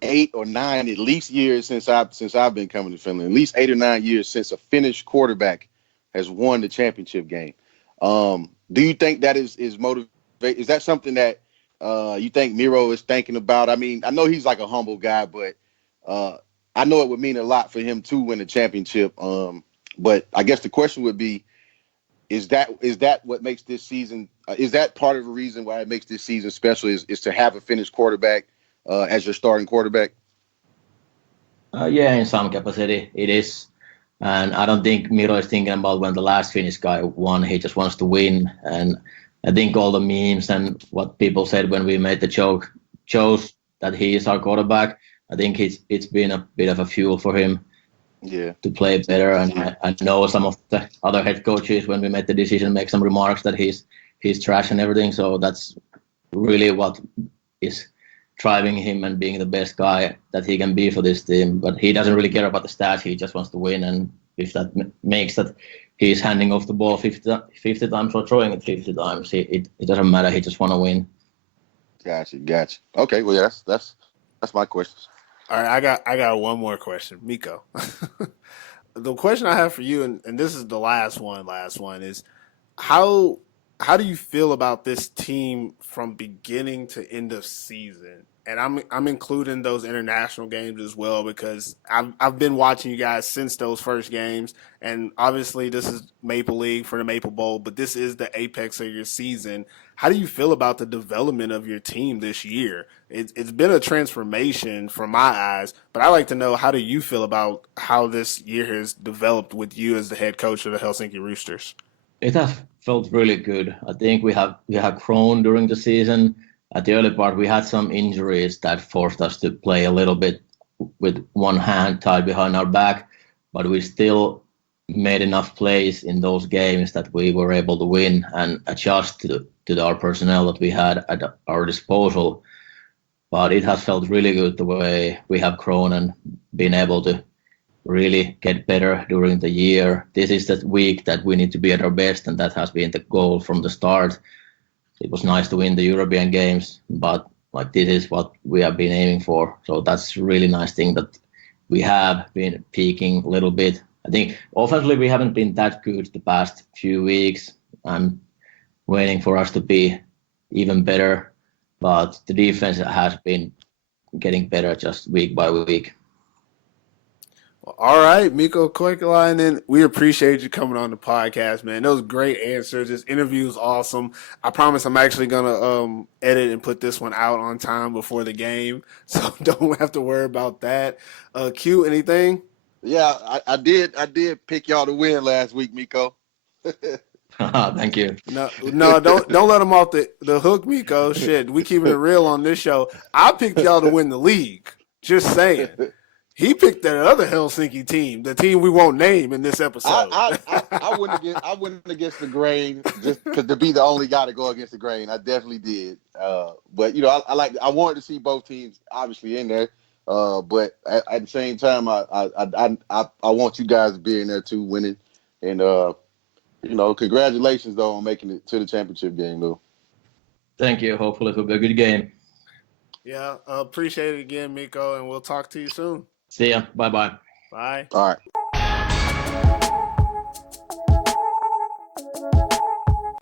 8 or 9 at least years since I've been coming to Finland. At least 8 or 9 years since a Finnish quarterback has won the championship game. Do you think that is motivate? Is that something that you think Miro is thinking about? I mean, I know he's like a humble guy, but I know it would mean a lot for him to win the championship. But I guess the question would be, is that what makes this season? Is that part of the reason why it makes this season special? Is to have a Finnish quarterback as your starting quarterback? Yeah, in some capacity it is. And I don't think Miro is thinking about when the last Finnish guy won. He just wants to win. And I think all the memes and what people said when we made the chose that he is our quarterback, I think it's been a bit of a fuel for him. Yeah. to play better. And I know some of the other head coaches, when we made the decision, make some remarks that he's trash and everything. So that's really what is driving him and being the best guy that he can be for this team. But he doesn't really care about the stats. He just wants to win. And if that makes that he's handing off the ball 50 times or throwing it 50 times, it doesn't matter. He just want to win. Gotcha. Okay, well, yeah, that's my questions. All right, I got one more question, Mikko. The question I have for you, and this is the last one, is how do you feel about this team from beginning to end of season? And I'm including those international games as well, because I've been watching you guys since those first games, and obviously this is Maple League for the Maple Bowl, but this is the apex of your season. How do you feel about the development of your team this year? It's been a transformation from my eyes, but I like to know, how do you feel about how this year has developed with you as the head coach of the Helsinki Roosters? It has felt really good. I think we have grown during the season. At the early part, we had some injuries that forced us to play a little bit with one hand tied behind our back, but we still made enough plays in those games that we were able to win and adjust to our personnel that we had at our disposal. But it has felt really good the way we have grown and been able to really get better during the year. This is the week that we need to be at our best, and that has been the goal from the start. It was nice to win the European games, but like, this is what we have been aiming for. So that's a really nice thing that we have been peaking a little bit. I think offensively we haven't been that good the past few weeks. I'm waiting for us to be even better, but the defense has been getting better just week by week. All right, Mikko Koikkalainen, we appreciate you coming on the podcast, man. Those great answers. This interview is awesome. I promise I'm actually going to edit and put this one out on time before the game, so don't have to worry about that. Q, anything? Yeah, I did pick y'all to win last week, Mikko. Thank you. No, don't let him off the hook, Mikko. Shit, we keeping it real on this show. I picked y'all to win the league. Just saying. He picked that other Helsinki team, the team we won't name in this episode. I went against the grain just to be the only guy to go against the grain. I definitely did. But I wanted to see both teams obviously in there. But at the same time, I want you guys to be in there too, winning. And congratulations though on making it to the championship game, though. Thank you. Hopefully it will be a good game. Yeah, appreciate it again, Mikko, and we'll talk to you soon. See ya. Bye-bye. Bye. All right.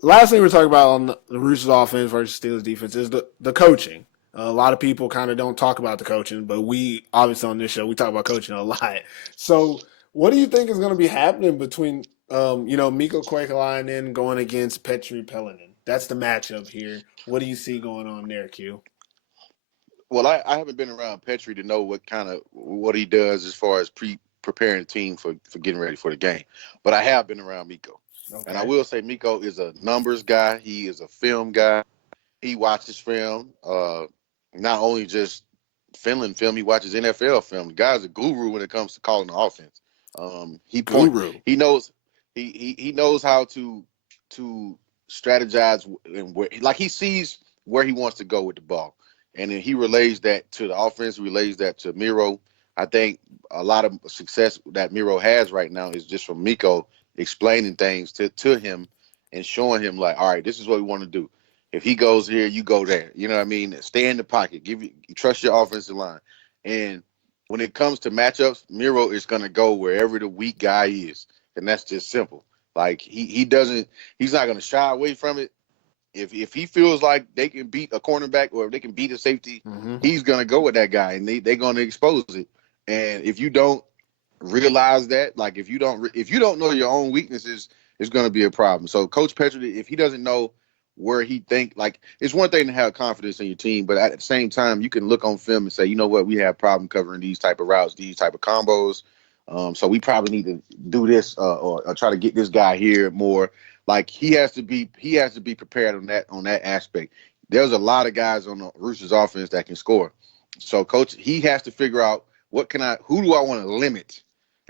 Last thing we're talking about on the Roosters offense versus Steelers defense is the coaching. A lot of people kind of don't talk about the coaching, but we obviously on this show we talk about coaching a lot. So, what do you think is going to be happening between Mikko Koikkalainen going against Petri Peltonen? That's the matchup here. What do you see going on there, Q? Well, I haven't been around Petri to know what he does as far as preparing the team for getting ready for the game. But I have been around Mikko. Okay. And I will say Mikko is a numbers guy. He is a film guy. He watches film, not only just Finland film, he watches NFL film. The guy's a guru when it comes to calling the offense. He knows how to strategize and he sees where he wants to go with the ball. And then he relays that to the offense, relays that to Miro. I think a lot of success that Miro has right now is just from Mikko explaining things to him and showing him, like, all right, this is what we want to do. If he goes here, you go there. You know what I mean? Stay in the pocket. Trust your offensive line. And when it comes to matchups, Miro is going to go wherever the weak guy is. And that's just simple. Like, he's not going to shy away from it. If he feels like they can beat a cornerback or if they can beat a safety, he's going to go with that guy, and they're going to expose it. And if you don't realize that, like if you don't know your own weaknesses, it's going to be a problem. So Coach Petri, if he doesn't know where he think, like, it's one thing to have confidence in your team, but at the same time, you can look on film and say, you know what, we have problem covering these type of routes, these type of combos. So we probably need to do this or try to get this guy here more. Like, he has to be prepared on that aspect. There's a lot of guys on the Roosters offense that can score. So Coach, he has to figure out who do I want to limit?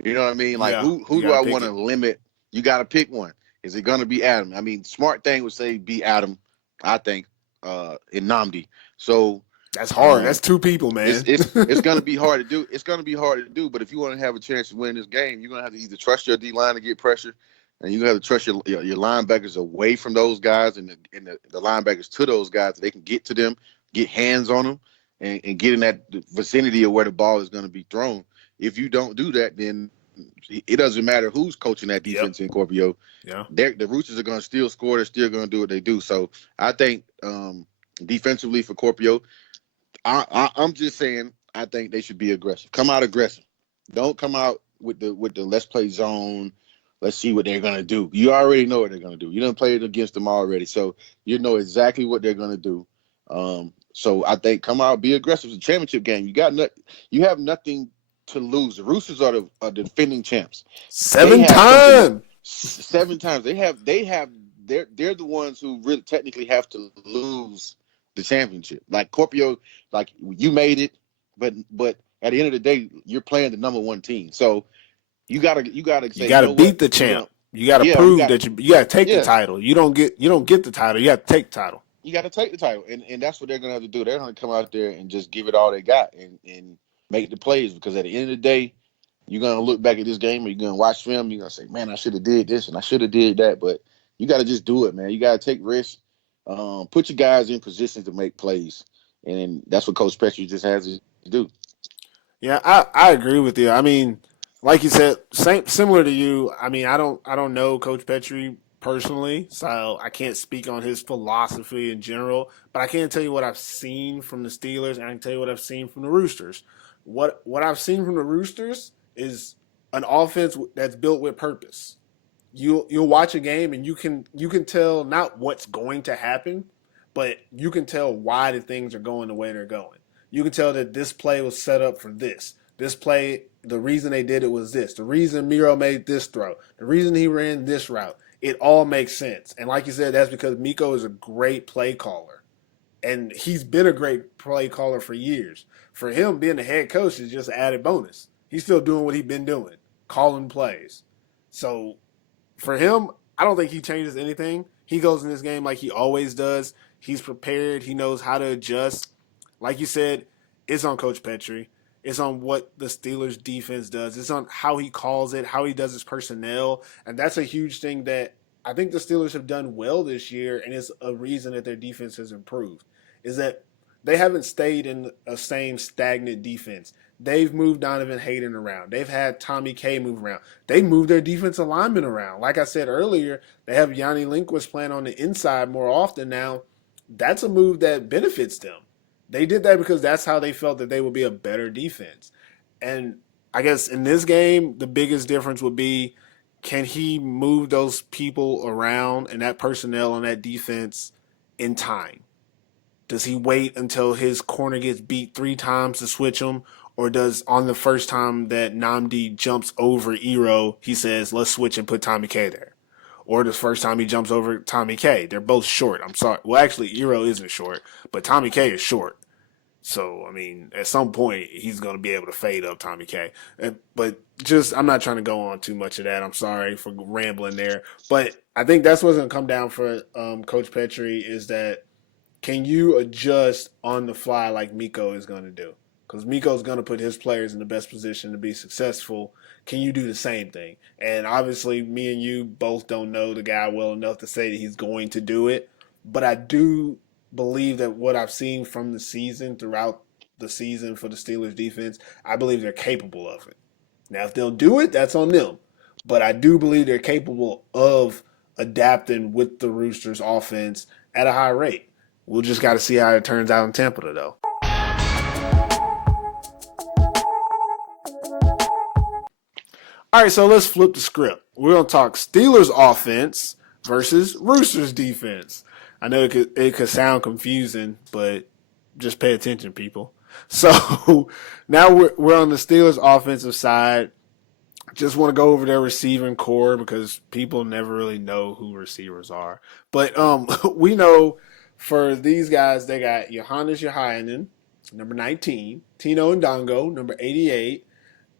You know what I mean? Like, Yeah, who you do gotta I pick want to it. limit? You got to pick one. Is it going to be Adam? I mean, smart thing would say be Adam, I think, in Namdi. So That's hard. That's um, two people, it's man. it's it's going to be hard to do. It's going to be hard to do. But if you want to have a chance to win this game, you're going to have to either trust your D line to get pressure, and you have to trust your linebackers away from those guys and the linebackers to those guys so they can get to them, get hands on them, and get in that vicinity of where the ball is going to be thrown. If you don't do that, then it doesn't matter who's coaching that Yep. defense in Kuopio. Yeah. The Roosters are going to still score. They're still going to do what they do. So I think defensively for Kuopio, I'm just saying I think they should be aggressive. Come out aggressive. Don't come out with the let's play zone. Let's see what they're gonna do. You already know what they're gonna do. You done played against them already, so you know exactly what they're gonna do. So I think come out, be aggressive. It's a championship game. You have nothing to lose. The Roosters are the defending champs. Seven times. 7 times. They're the ones who really technically have to lose the championship. Like Kuopio, like you made it, but at the end of the day, you're playing the number one team. So you gotta say, You got to what? beat the champ. You got to Yeah, we prove got that you got to take the yeah, title. You don't get the title. You got to take the title. you got to take the title, and that's what they're gonna have to do. They're gonna come out there and just give it all they got and make the plays because at the end of the day, you're gonna look back at this game and you're gonna watch film. You're gonna say, man, I should have did this and I should have did that, but you got to just do it, man. You got to take risks. Put your guys in positions to make plays, and that's what Coach Petrie just has to do. Yeah, I agree with you. I mean, like you said, similar to you. I mean, I don't know Coach Petrie personally, so I can't speak on his philosophy in general. But I can tell you what I've seen from the Steelers, and I can tell you what I've seen from the Roosters. What I've seen from the Roosters is an offense that's built with purpose. You'll watch a game and you can tell not what's going to happen, but you can tell why the things are going the way they're going. You can tell that this play was set up for this. This play, the reason they did it was this. The reason Miro made this throw. The reason he ran this route. It all makes sense. And like you said, that's because Mikko is a great play caller. And he's been a great play caller for years. For him, being the head coach is just an added bonus. He's still doing what he's been doing, calling plays. So for him, I don't think he changes anything. He goes in this game like he always does. He's prepared. He knows how to adjust. Like you said, it's on Coach Petrie. It's on what the Steelers defense does. It's on how he calls it, how he does his personnel. And that's a huge thing that I think the Steelers have done well this year, and it's a reason that their defense has improved, is that they haven't stayed in a same stagnant defense. They've moved Donovan Hayden around. They've had Tommy K move around. They moved their defensive linemen around. Like I said earlier, they have Yanni Lindquist playing on the inside more often now. That's a move that benefits them. They did that because that's how they felt that they would be a better defense. And I guess in this game, the biggest difference would be, can he move those people around and that personnel on that defense in time? Does he wait until his corner gets beat 3 times to switch him? Or does on the first time that Namdi jumps over Ero, he says, let's switch and put Tommy K there? Or the first time he jumps over Tommy K. They're both short. I'm sorry. Well, actually, Ero isn't short, but Tommy K is short. So, I mean, at some point, he's going to be able to fade up Tommy K. But just, I'm not trying to go on too much of that. I'm sorry for rambling there. But I think that's what's going to come down for Coach Petrie is that can you adjust on the fly like Mikko is going to do? Because Mikko's going to put his players in the best position to be successful. Can you do the same thing? And obviously, me and you both don't know the guy well enough to say that he's going to do it. But I do believe that what I've seen from the season throughout the season for the Steelers defense, I believe they're capable of it. Now, if they'll do it, that's on them. But I do believe they're capable of adapting with the Roosters offense at a high rate. We'll just got to see how it turns out in Tampa, though. All right, so let's flip the script. We're going to talk Steelers offense versus Roosters defense. I know it could sound confusing, but just pay attention, people. So now we're on the Steelers offensive side. Just want to go over their receiving core because people never really know who receivers are. But we know for these guys, they got Johannes Johainen, number 19, Tino Ndongo, number 88,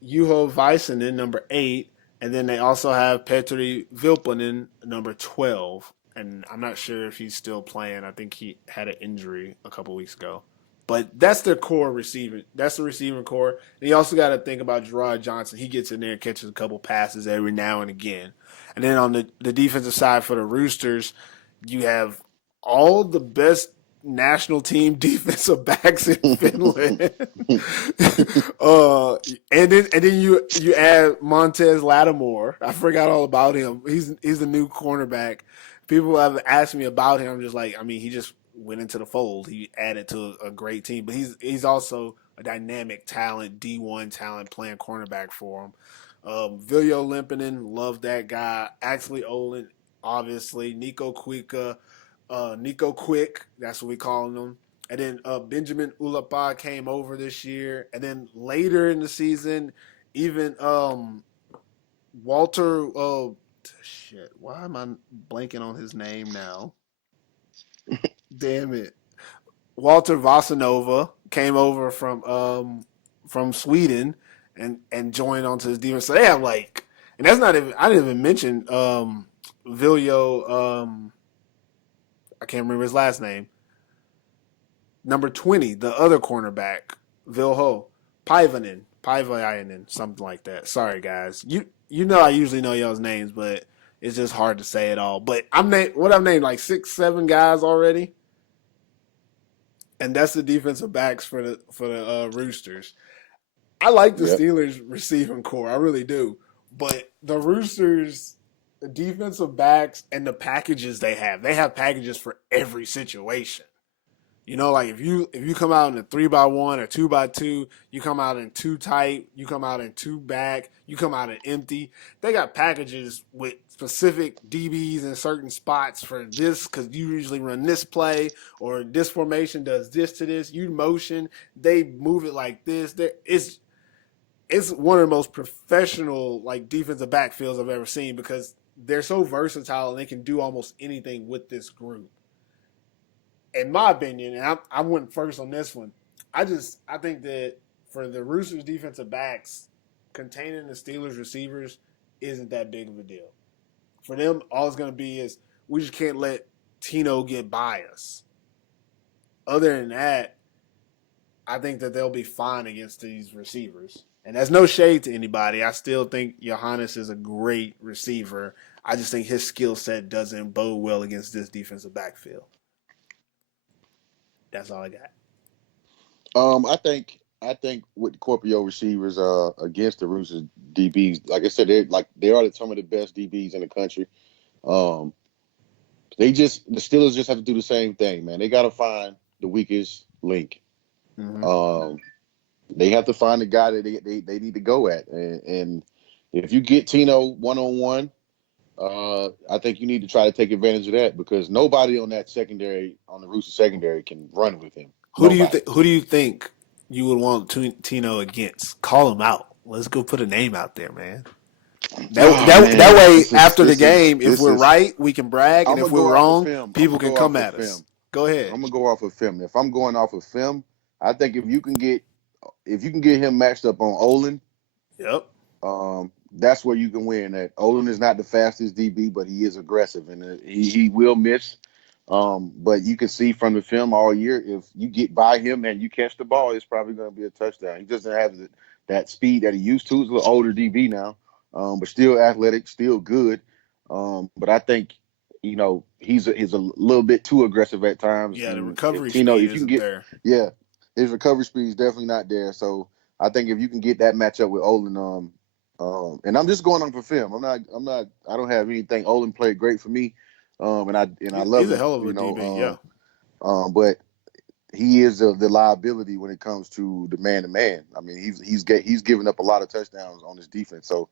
Juho Väisänen, number 8, and then they also have Petri Vilpanen, number 12. And I'm not sure if he's still playing. I think he had an injury a couple weeks ago. But that's their core receiving. That's the receiving core. And you also got to think about Gerard Johnson. He gets in there and catches a couple passes every now and again. And then on the defensive side for the Roosters, you have all the best national team defensive backs in Finland. And then you add Montez Lattimore. I forgot all about him. He's the new cornerback. People have asked me about him. I'm just like, I mean, he just went into the fold. He added to a great team, but he's also a dynamic talent, D1 talent, playing cornerback for him. Viljo Limpinen, love that guy. Axley Olin, obviously. Nico Quick, that's what we call him. And then Benjamin Ulapa came over this year. And then later in the season, even Walter, why am I blanking on his name now? Damn it. Walter Vasanova came over from Sweden and joined onto his defense. So they have and that's not even, I didn't even mention Viljo, I can't remember his last name. Number 20, the other cornerback, Vilho Paivainen, something like that. Sorry guys. You know I usually know y'all's names, but it's just hard to say it all. But I've named like 6, 7 guys already. And that's the defensive backs for the Roosters. I like the Steelers receiving core, I really do. But the Roosters, the defensive backs and the packages they have packages for every situation. You know, like if you come out in a 3x1 or 2x2, you come out in 2 tight, you come out in 2 back, you come out in empty. They got packages with specific DBs in certain spots for this because you usually run this play or this formation does this to this. You motion, they move it like this. It's one of the most professional defensive backfields I've ever seen because they're so versatile and they can do almost anything with this group. In my opinion, and I went first on this one, I think that for the Roosters defensive backs, containing the Steelers receivers isn't that big of a deal. For them, all it's going to be is we just can't let Tino get by us. Other than that, I think that they'll be fine against these receivers. And that's no shade to anybody. I still think Johannes is a great receiver. I just think his skill set doesn't bode well against this defensive backfield. That's all I got. I think with the Kuopio receivers against the Roosters DBs, like I said, they are some of the best DBs in the country. The Steelers just have to do the same thing, man. They got to find the weakest link. Mm-hmm. They have to find the guy that they need to go at, and if you get Tino 1-on-1. I think you need to try to take advantage of that because nobody on the Rooster secondary can run with him. Who do you think you would want Tino against? Call him out. Let's go put a name out there, man. That way, after the game, if we're right, we can brag, and if we're wrong, people can come at us. Go ahead. I'm gonna go off of film. If I'm going off of film, I think if you can get him matched up on Olin, that's where you can win. That Olin is not the fastest DB, but he is aggressive and he will miss. But you can see from the film all year, if you get by him and you catch the ball, it's probably going to be a touchdown. He doesn't have that speed that he used to. He's a little older DB now, but still athletic, still good. But I think he's a little bit too aggressive at times. Yeah, the recovery speed isn't there. Yeah, his recovery speed is definitely not there. So I think if you can get that matchup with Olin, and I'm just going on for film. I don't have anything. Olin played great for me, and I love him. He's a hell of a DB, but he is the liability when it comes to the man-to-man. I mean, he's giving up a lot of touchdowns on his defense. So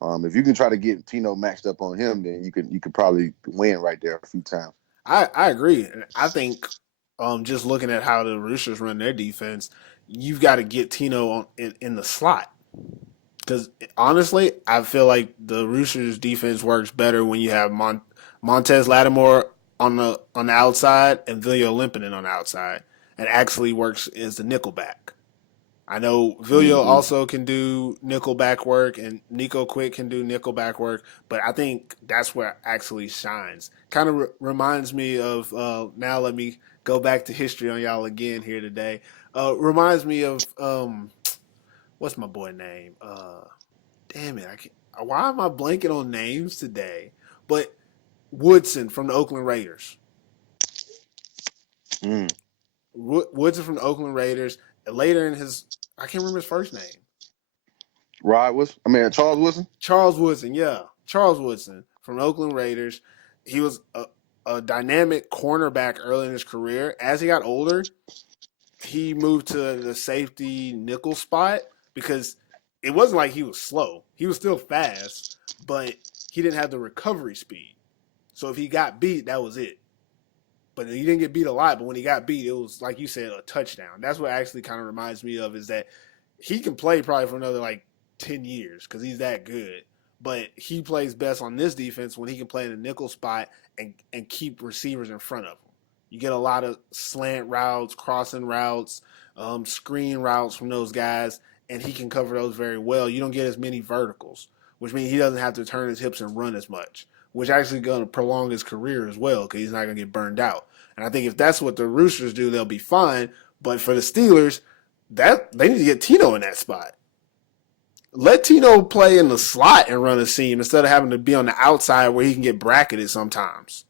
if you can try to get Tino matched up on him, then you could probably win right there a few times. I agree. I think just looking at how the Roosters run their defense, you've got to get Tino in the slot. Because honestly, I feel like the Roosters' defense works better when you have Montez Lattimore on the outside and Viljo Limpinen on the outside, and actually works as the nickelback. I know Vilio also can do nickelback work, and Nico Quick can do nickelback work, but I think that's where it actually shines. Kind of reminds me of now. Let me go back to history on y'all again here today. Reminds me of what's my boy name? Damn it! I can't, why am I blanking on names today? But Woodson from the Oakland Raiders. Woodson from the Oakland Raiders. Later in his, I can't remember his first name. Charles Woodson? Charles Woodson, yeah. Charles Woodson from the Oakland Raiders. He was a dynamic cornerback early in his career. As he got older, he moved to the safety nickel spot because it wasn't like he was slow. He was still fast, but he didn't have the recovery speed. So if he got beat, that was it. But he didn't get beat a lot, but when he got beat, it was, like you said, a touchdown. That's what actually kind of reminds me of is that he can play probably for another, 10 years because he's that good. But he plays best on this defense when he can play in a nickel spot and keep receivers in front of him. You get a lot of slant routes, crossing routes, screen routes from those guys, and he can cover those very well. You don't get as many verticals, which means he doesn't have to turn his hips and run as much, which actually going to prolong his career as well because he's not going to get burned out. And I think if that's what the Roosters do, they'll be fine. But for the Steelers, they need to get Tino in that spot. Let Tino play in the slot and run a seam instead of having to be on the outside where he can get bracketed sometimes.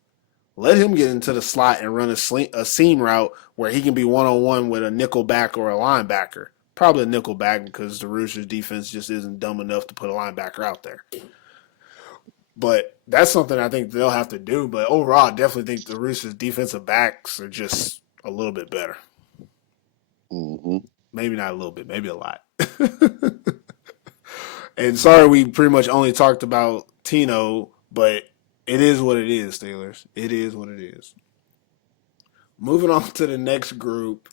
Let him get into the slot and run a seam route where he can be one-on-one with a nickel back or a linebacker. Probably a nickel back because the Roosters defense just isn't dumb enough to put a linebacker out there. But that's something I think they'll have to do. But overall, I definitely think the Roosters' defensive backs are just a little bit better. Mm-hmm. Maybe not a little bit, maybe a lot. And sorry we pretty much only talked about Tino, but it is what it is, Steelers. It is what it is. Moving on to the next group.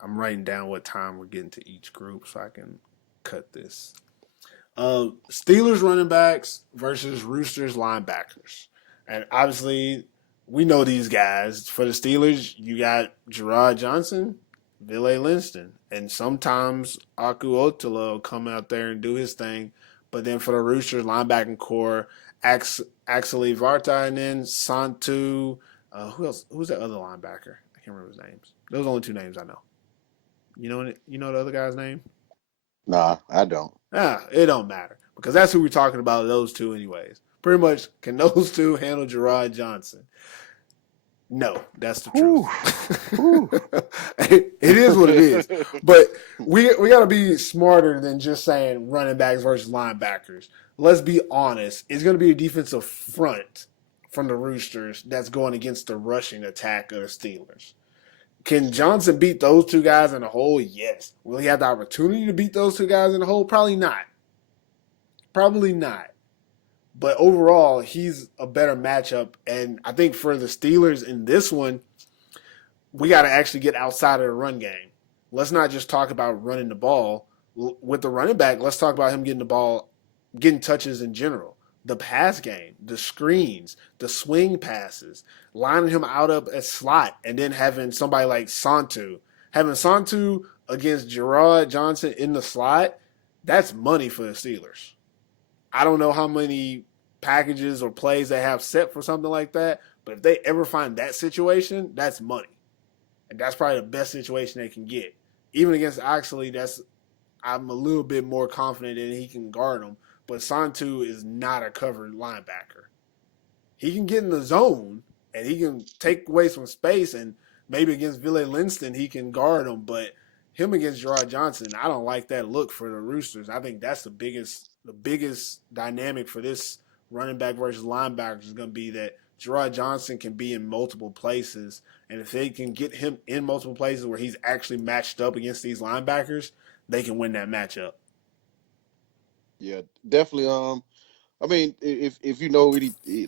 I'm writing down what time we're getting to each group so I can cut this. Steelers running backs versus Roosters linebackers. And obviously, we know these guys. For the Steelers, you got Gerard Johnson, Ville Linston, and sometimes Aku Otila will come out there and do his thing. But then for the Roosters linebacking core, Axeli Vartainen, Santu, who else? Who's that other linebacker? I can't remember his names. Those are the only two names I know. You know the other guy's name? Nah, I don't. It don't matter because that's who we're talking about, those two anyways. Pretty much, can those two handle Gerard Johnson? No, that's the truth. It is what it is. But we got to be smarter than just saying running backs versus linebackers. Let's be honest. It's going to be a defensive front from the Roosters that's going against the rushing attack of the Steelers. Can Johnson beat those two guys in a hole? Yes. Will he have the opportunity to beat those two guys in a hole? Probably not. Probably not. But overall, he's a better matchup. And I think for the Steelers in this one, we got to actually get outside of the run game. Let's not just talk about running the ball. With the running back, let's talk about him getting the ball, getting touches in general. The pass game, the screens, the swing passes, lining him out up at slot, and then having somebody like Santu. Having Santu against Gerard Johnson in the slot, that's money for the Steelers. I don't know how many packages or plays they have set for something like that, but if they ever find that situation, that's money. And that's probably the best situation they can get. Even against Oxley, I'm a little bit more confident that he can guard him, but Santu is not a covered linebacker. He can get in the zone, and he can take away some space, and maybe against Ville Linston, he can guard him, but him against Gerard Johnson, I don't like that look for the Roosters. I think that's the biggest dynamic for this running back versus linebacker is going to be that Gerard Johnson can be in multiple places, and if they can get him in multiple places where he's actually matched up against these linebackers, they can win that matchup. Yeah, definitely. I mean, if you know,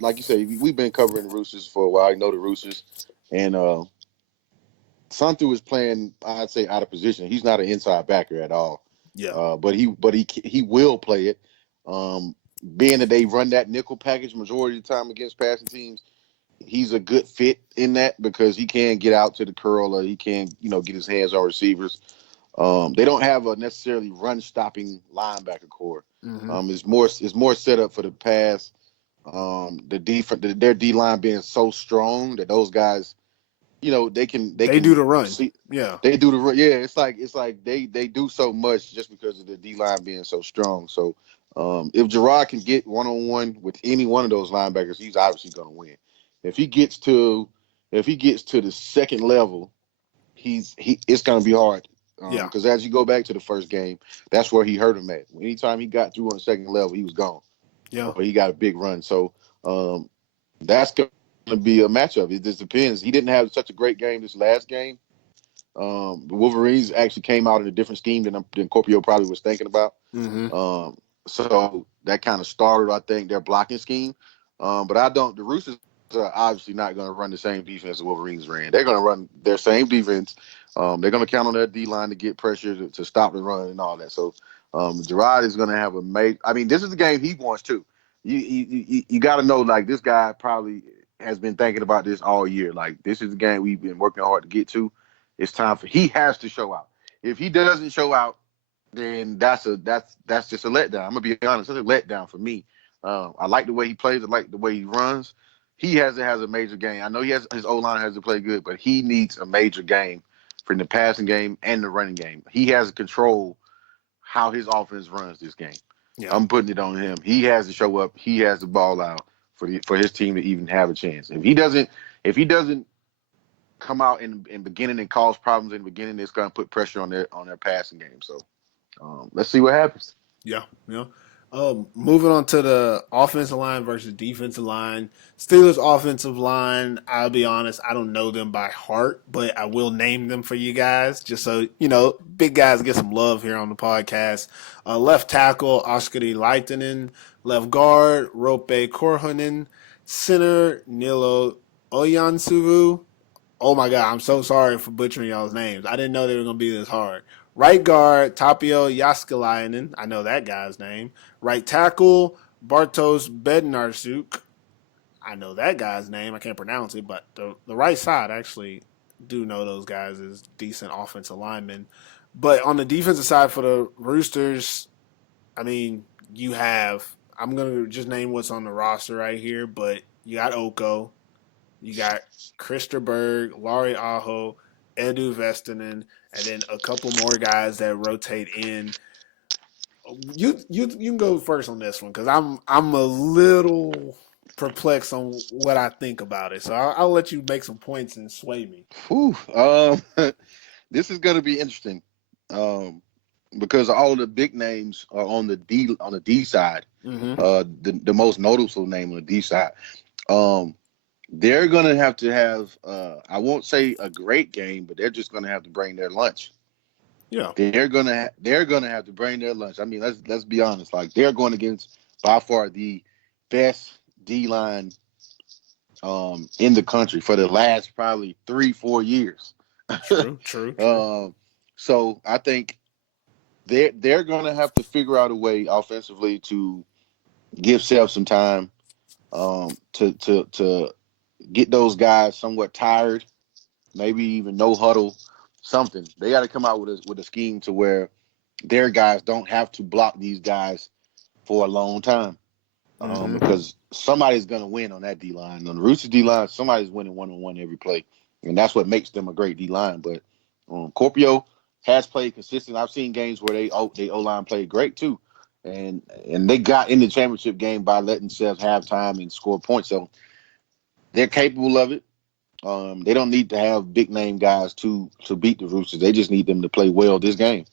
like you say, we've been covering the Roosters for a while. You know the Roosters, and Santu is playing, I'd say, out of position. He's not an inside backer at all. Yeah. But he will play it. Being that they run that nickel package majority of the time against passing teams, he's a good fit in that because he can get out to the curl or he can, get his hands on receivers. They don't have a necessarily run stopping linebacker core. Mm-hmm. It's more set up for the pass. Their D line being so strong that those guys, they They do can the run. see. Yeah. They do the yeah. It's like they do so much just because of the D line being so strong. So if Gerard can get 1-on-1 with any one of those linebackers, he's obviously going to win. If he gets to the second level, it's going to be hard. Yeah. Because as you go back to the first game, that's where he hurt him at. Anytime he got through on the second level, he was gone. Yeah. Or he got a big run. So that's going to be a matchup. It just depends. He didn't have such a great game this last game. The Wolverines actually came out in a different scheme than Kuopio probably was thinking about. Mm-hmm. So that kind of started, I think, their blocking scheme. But the Roosters are obviously not going to run the same defense the Wolverines ran. They're going to run their same defense. They're going to count on their D-line to get pressure to stop the run and all that. So Gerard is going to have a major – I mean, this is the game he wants too. You got to know, like, this guy probably has been thinking about this all year. Like, this is the game we've been working hard to get to. It's time he has to show out. If he doesn't show out, then that's just a letdown. I'm gonna be honest, it's a letdown for me. I like the way he plays. I like the way he runs. He has a major game. I know his O-line has to play good, but he needs a major game from the passing game and the running game. He has to control how his offense runs this game. Yeah. I'm putting it on him. He has to show up. He has to ball out for his team to even have a chance. If he doesn't come out in beginning and cause problems in the beginning, it's going to put pressure on their passing game. So let's see what happens. Yeah. Yeah. Moving on to the offensive line versus defensive line. Steelers offensive line, I'll be honest, I don't know them by heart, but I will name them for you guys just so, big guys get some love here on the podcast. Left tackle, Oskari Laitinen. Left guard, Rope Korhonen. Center, Nilo Oyansuvu. Oh my God, I'm so sorry for butchering y'all's names. I didn't know they were going to be this hard. Right guard, Tapio Jaskalainen. I know that guy's name. Right tackle, Bartosz Bednarsuk. I know that guy's name. I can't pronounce it, but the right side, I actually do know those guys as decent offensive linemen. But on the defensive side for the Roosters, I mean, I'm going to just name what's on the roster right here, but you got Oko. You got Christer Berg, Laurie Aho, Edu Vestinen, and then a couple more guys that rotate in. You can go first on this one because I'm a little perplexed on what I think about it. So I'll let you make some points and sway me. Whew, this is going to be interesting because all of the big names are on the D side. Mm-hmm. The most noticeable name on the D side. They're going to have I won't say a great game, but they're just going to have to bring their lunch. Yeah. They're going to have to bring their lunch. I mean, let's be honest. Like, they're going against by far the best D-line in the country for the last probably 3-4 years. True. So I think they're going to have to figure out a way offensively to give Self some time to get those guys somewhat tired, maybe even no huddle, something. They got to come out with a scheme to where their guys don't have to block these guys for a long time. Because somebody's going to win on that D-line. On the Roosters D-line, somebody's winning one-on-one every play. And that's what makes them a great D-line. But Kuopio has played consistent. I've seen games where they O-line played great too. And they got in the championship game by letting Seth have time and score points. So they're capable of it. They don't need to have big name guys to beat the Roosters. They just need them to play well this game.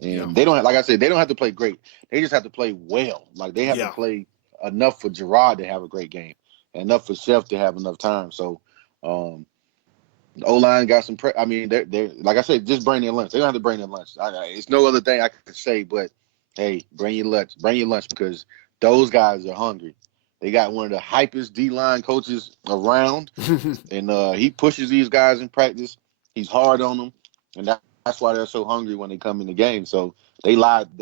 And they don't have, like I said, they don't have to play great. They just have to play well. Like, they have to play enough for Gerard to have a great game, enough for Chef to have enough time. So the O-line got some I mean, they're like I said, just bring their lunch. They don't have to bring their lunch. It's no other thing I could say but, hey, bring your lunch because those guys are hungry. They got one of the hypest D-line coaches around, and he pushes these guys in practice. He's hard on them, and that's why they're so hungry when they come in the game. So they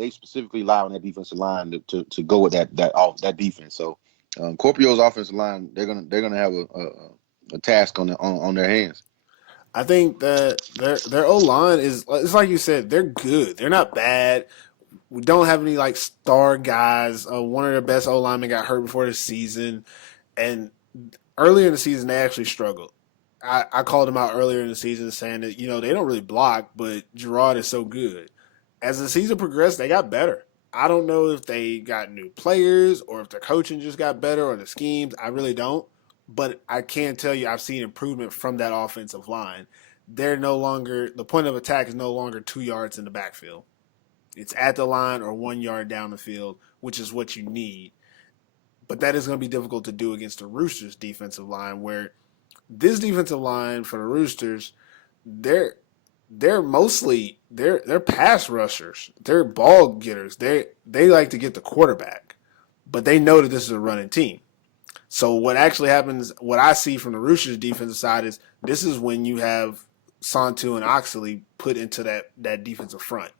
specifically lie on that defensive line to go with that defense. So Kuopio's offensive line, they're gonna have a task on their hands. I think that their O line is, it's like you said, they're good. They're not bad. We don't have any like star guys. One of their best O linemen got hurt before the season, and earlier in the season they actually struggled. I called them out earlier in the season saying that they don't really block, but Gerard is so good. As the season progressed, they got better. I don't know if they got new players or if their coaching just got better or the schemes. I really don't. But I can tell you I've seen improvement from that offensive line. They're no longer, the point of attack is no longer 2 yards in the backfield. It's at the line or 1 yard down the field, which is what you need. But that is going to be difficult to do against the Roosters defensive line, where this defensive line for the Roosters, they're mostly they're pass rushers. They're ball getters. They like to get the quarterback, but they know that this is a running team. So what actually happens, what I see from the Roosters defensive side is this is when you have Santu and Oxley put into that defensive front.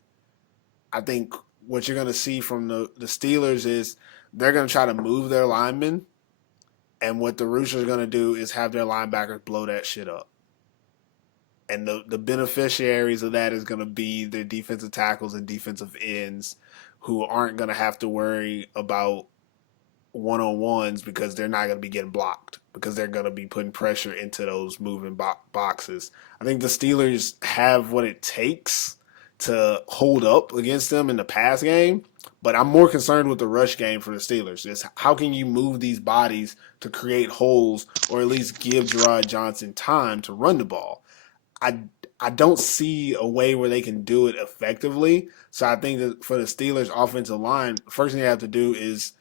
I think what you're going to see from the Steelers is they're going to try to move their linemen, and what the Roosters are going to do is have their linebackers blow that shit up. And the beneficiaries of that is going to be their defensive tackles and defensive ends, who aren't going to have to worry about one-on-ones because they're not going to be getting blocked, because they're going to be putting pressure into those moving boxes. I think the Steelers have what it takes to hold up against them in the pass game, but I'm more concerned with the rush game for the Steelers. Is how can you move these bodies to create holes or at least give Gerard Johnson time to run the ball? I don't see a way where they can do it effectively. So I think that for the Steelers offensive line, the first thing they have to do is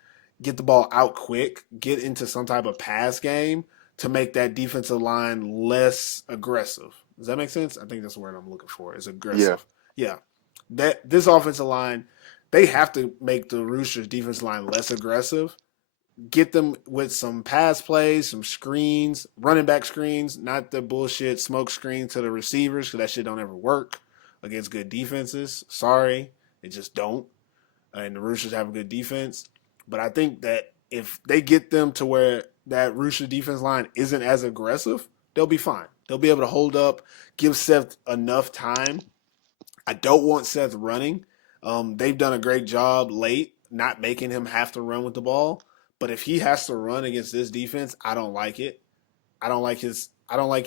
get the ball out quick, get into some type of pass game to make that defensive line less aggressive. Does that make sense? I think that's the word I'm looking for, is aggressive. Yeah. That this offensive line, they have to make the Roosters defensive line less aggressive. Get them with some pass plays, some screens, running back screens, not the bullshit smoke screen to the receivers, because that shit don't ever work against good defenses. Sorry, it just don't. And the Roosters have a good defense. But I think that if they get them to where that Rooster defense line isn't as aggressive, they'll be fine. They'll be able to hold up, give Seth enough time. I don't want Seth running. They've done a great job late not making him have to run with the ball. But if he has to run against this defense, I don't like it. I don't like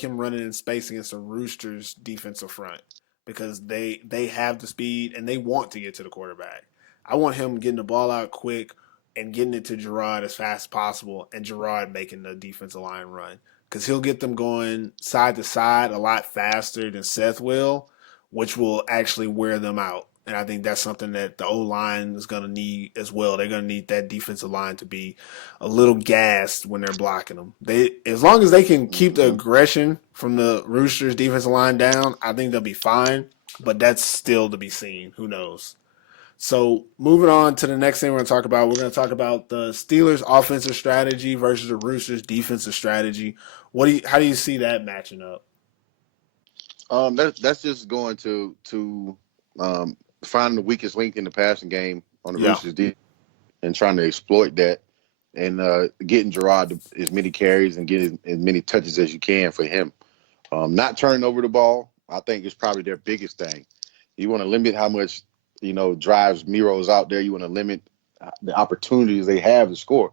him running in space against the Roosters defensive front, because they have the speed and they want to get to the quarterback. I want him getting the ball out quick and getting it to Gerard as fast as possible, and Gerard making the defensive line run, because he'll get them going side to side a lot faster than Seth will, which will actually wear them out. And I think that's something that the O-line is going to need as well. They're going to need that defensive line to be a little gassed when they're blocking them. As long as they can keep the aggression from the Roosters defensive line down, I think they'll be fine. But that's still to be seen. Who knows? So moving on to the next thing we're going to talk about the Steelers' offensive strategy versus the Roosters' defensive strategy. How do you see that matching up? That's just going to finding the weakest link in the passing game on the Roosters defense and trying to exploit that, and getting Gerard as many carries and getting as many touches as you can for him. Not turning over the ball, I think, is probably their biggest thing. You want to limit how much drives Miro's out there. You want to limit the opportunities they have to score.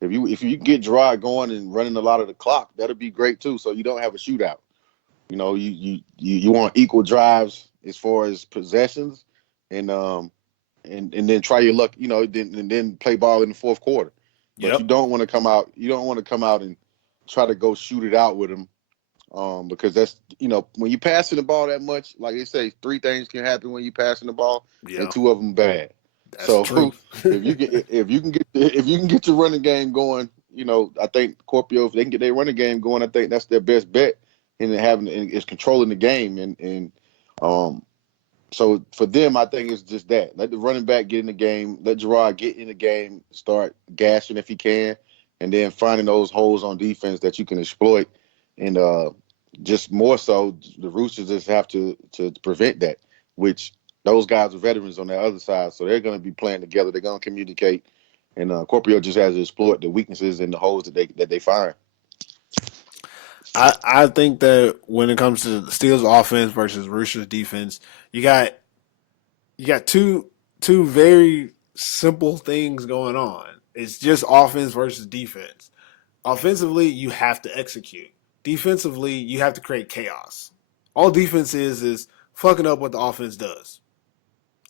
If you get Gerard going and running a lot of the clock, that'll be great too. So you don't have a shootout. You want equal drives as far as possessions, and then try your luck. Then play ball in the fourth quarter. But you don't want to come out. You don't want to come out and try to go shoot it out with them, because that's when you passing the ball that much, like they say, 3 things can happen when you passing the ball, and 2 of them bad. That's so true. if you can get your running game going, I think Kuopio, if they can get their running game going, I think that's their best bet in is controlling the game, and so for them, I think it's just that. Let the running back get in the game, let Gerard get in the game, start gashing if he can, and then finding those holes on defense that you can exploit, and just more so, the Roosters just have to prevent that, which those guys are veterans on the other side, so they're going to be playing together. They're going to communicate, and Kuopio just has to exploit the weaknesses and the holes that they find. I think that when it comes to the Steelers offense versus Roosters defense, you got two very simple things going on. It's just offense versus defense. Offensively, you have to execute. Defensively, you have to create chaos. All defense is fucking up what the offense does.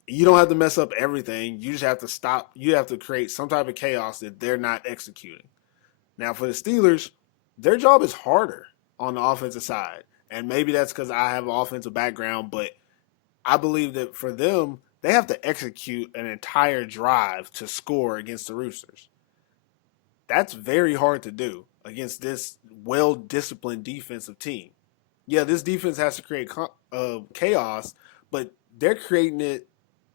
You don't have to mess up everything. You just have to stop. You have to create some type of chaos that they're not executing. Now, for the Steelers, their job is harder on the offensive side. And maybe that's because I have an offensive background, but I believe that for them, they have to execute an entire drive to score against the Roosters. That's very hard to do against this well disciplined defensive team. Yeah, this defense has to create chaos, but they're creating it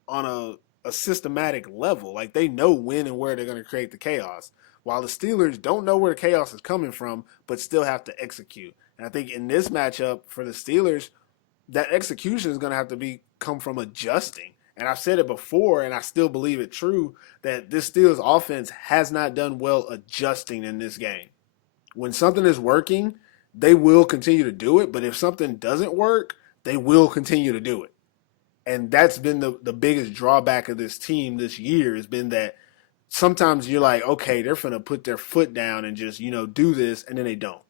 on a systematic level. Like they know when and where they're going to create the chaos. While the Steelers don't know where the chaos is coming from, but still have to execute. And I think in this matchup for the Steelers, that execution is going to have to come from adjusting. And I've said it before, and I still believe it true, that this Steelers offense has not done well adjusting in this game. When something is working, they will continue to do it. But if something doesn't work, they will continue to do it. And that's been the biggest drawback of this team this year has been that sometimes you're like, okay, they're going to put their foot down and just, do this, and then they don't.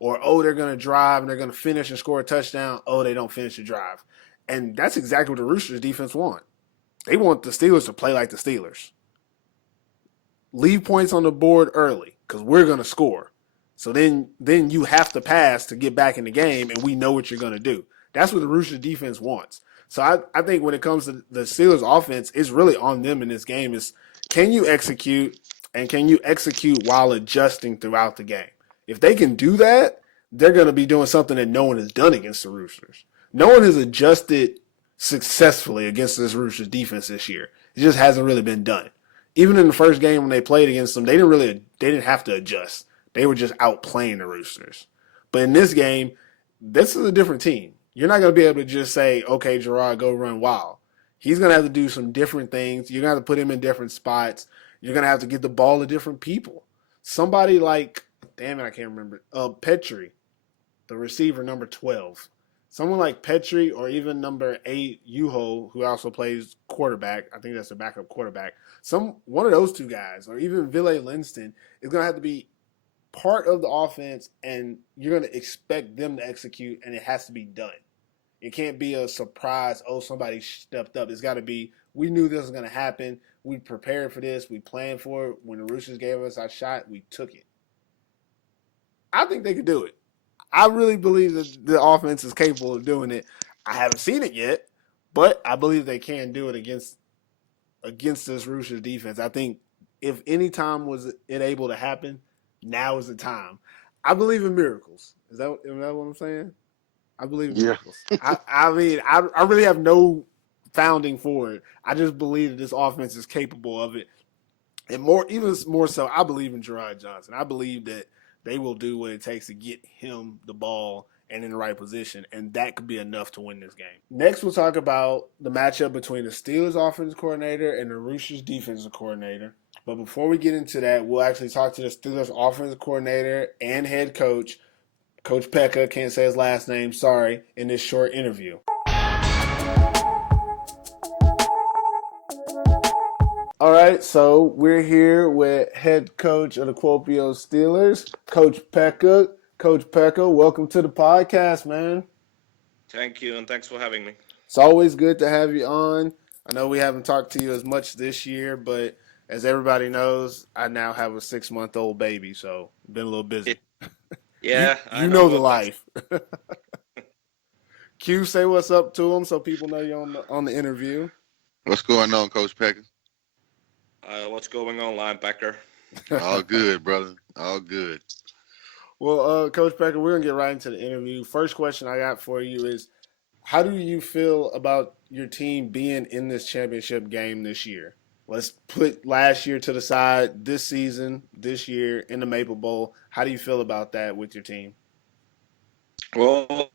Or, oh, they're going to drive and they're going to finish and score a touchdown. Oh, they don't finish the drive. And that's exactly what the Roosters defense want. They want the Steelers to play like the Steelers. Leave points on the board early because we're going to score. So then you have to pass to get back in the game, and we know what you're going to do. That's what the Roosters defense wants. So I think when it comes to the Steelers offense, it's really on them in this game is can you execute, and can you execute while adjusting throughout the game? If they can do that, they're going to be doing something that no one has done against the Roosters. No one has adjusted successfully against this Roosters defense this year. It just hasn't really been done. Even in the first game when they played against them, they didn't have to adjust. They were just outplaying the Roosters. But in this game, this is a different team. You're not going to be able to just say, okay, Gerard, go run wild. He's going to have to do some different things. You're going to have to put him in different spots. You're going to have to get the ball to different people. Somebody like, damn it, I can't remember, Petrie, the receiver number 12. Someone like Petrie or even number 8, Yuho, who also plays quarterback. I think that's the backup quarterback. One of those two guys, or even Ville Linston, is going to have to be part of the offense, and you're going to expect them to execute, and it has to be done. It can't be a surprise, oh, somebody stepped up. It's got to be, we knew this was going to happen. We prepared for this. We planned for it. When the Roosters gave us our shot, we took it. I think they could do it. I really believe that the offense is capable of doing it. I haven't seen it yet, but I believe they can do it against this Roosters defense. I think if any time was it able to happen, now is the time. I believe in miracles. Is that what I'm saying? I believe in miracles. I mean, I really have no founding for it. I just believe that this offense is capable of it. And even more so, I believe in Gerard Johnson. I believe that they will do what it takes to get him the ball and in the right position, and that could be enough to win this game. Next, we'll talk about the matchup between the Steelers offensive coordinator and the Roosters defensive coordinator. But before we get into that, we'll actually talk to the Steelers offensive coordinator and head coach, Coach Pekka, can't say his last name, sorry, in this short interview. All right, so we're here with head coach of the Kuopio Steelers, Coach Pekka. Coach Pekka, welcome to the podcast, man. Thank you, and thanks for having me. It's always good to have you on. I know we haven't talked to you as much this year, but as everybody knows, I now have a 6-month-old baby, so I've been a little busy. Yeah, you know the life. Q, say what's up to him so people know you're on the interview. What's going on, Coach Pekka? What's going on, linebacker? All good, brother. All good. Well, Coach Pekka, we're going to get right into the interview. First question I got for you is, how do you feel about your team being in this championship game this year? Let's put last year to the side, this season, this year in the Maple Bowl. How do you feel about that with your team? Well,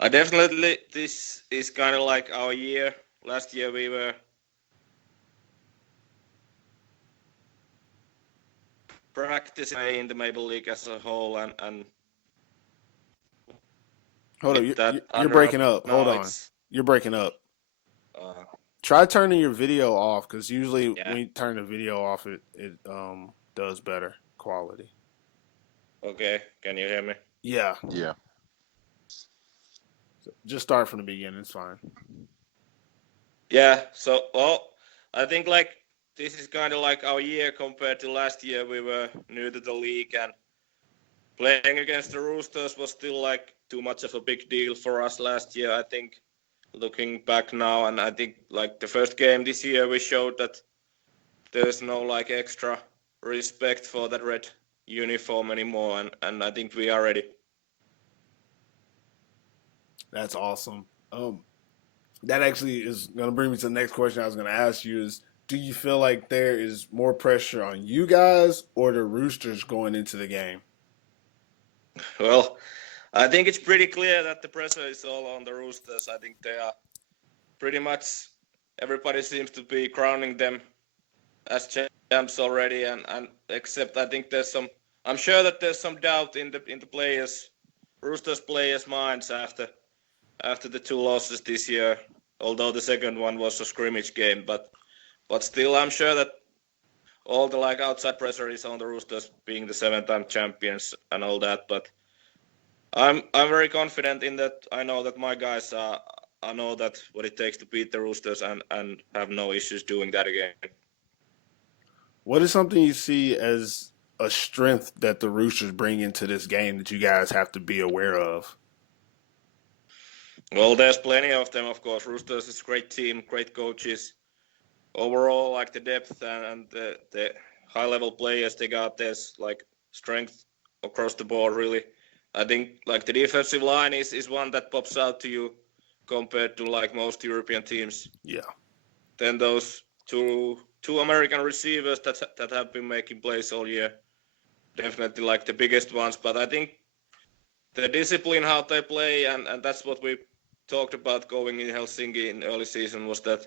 this is kind of like our year. Last year we were practice in the Maple League as a whole, and Hold on, with that you're under breaking up. now Hold on, it's you're breaking up. uh, Try turning your video off because usually yeah. when you turn the video off, it does better quality. Okay, can you hear me? Yeah, Yeah. just start from the beginning. It's fine. Yeah. So I think like this is kind of like our year compared to last year. We were new to the league, and playing against the Roosters was still like too much of a big deal for us last year. I think looking back now, and I think like the first game this year we showed that there's no like extra respect for that red uniform anymore, and I think we are ready. That's awesome. That actually is going to bring me to the next question I was going to ask you is, do you feel like there is more pressure on you guys or the Roosters going into the game? Well, I think it's pretty clear that the pressure is all on the Roosters. I think they are pretty much, everybody seems to be crowning them as champs already, and except I think I'm sure that there's some doubt in the Roosters players' minds after the 2 losses this year. Although the second one was a scrimmage game, but still I'm sure that all the like outside pressure is on the Roosters being the 7-time champions and all that. But I'm very confident in that. I know that my guys I know that what it takes to beat the Roosters and have no issues doing that again. What is something you see as a strength that the Roosters bring into this game that you guys have to be aware of? Well, there's plenty of them, of course. Roosters is a great team, great coaches. Overall, like the depth and the high-level players they got, there's like strength across the board, really. I think like the defensive line is one that pops out to you compared to like most European teams. Yeah. Then those two American receivers that have been making plays all year, definitely like the biggest ones. But I think the discipline how they play, and that's what we talked about going in Helsinki in early season, was that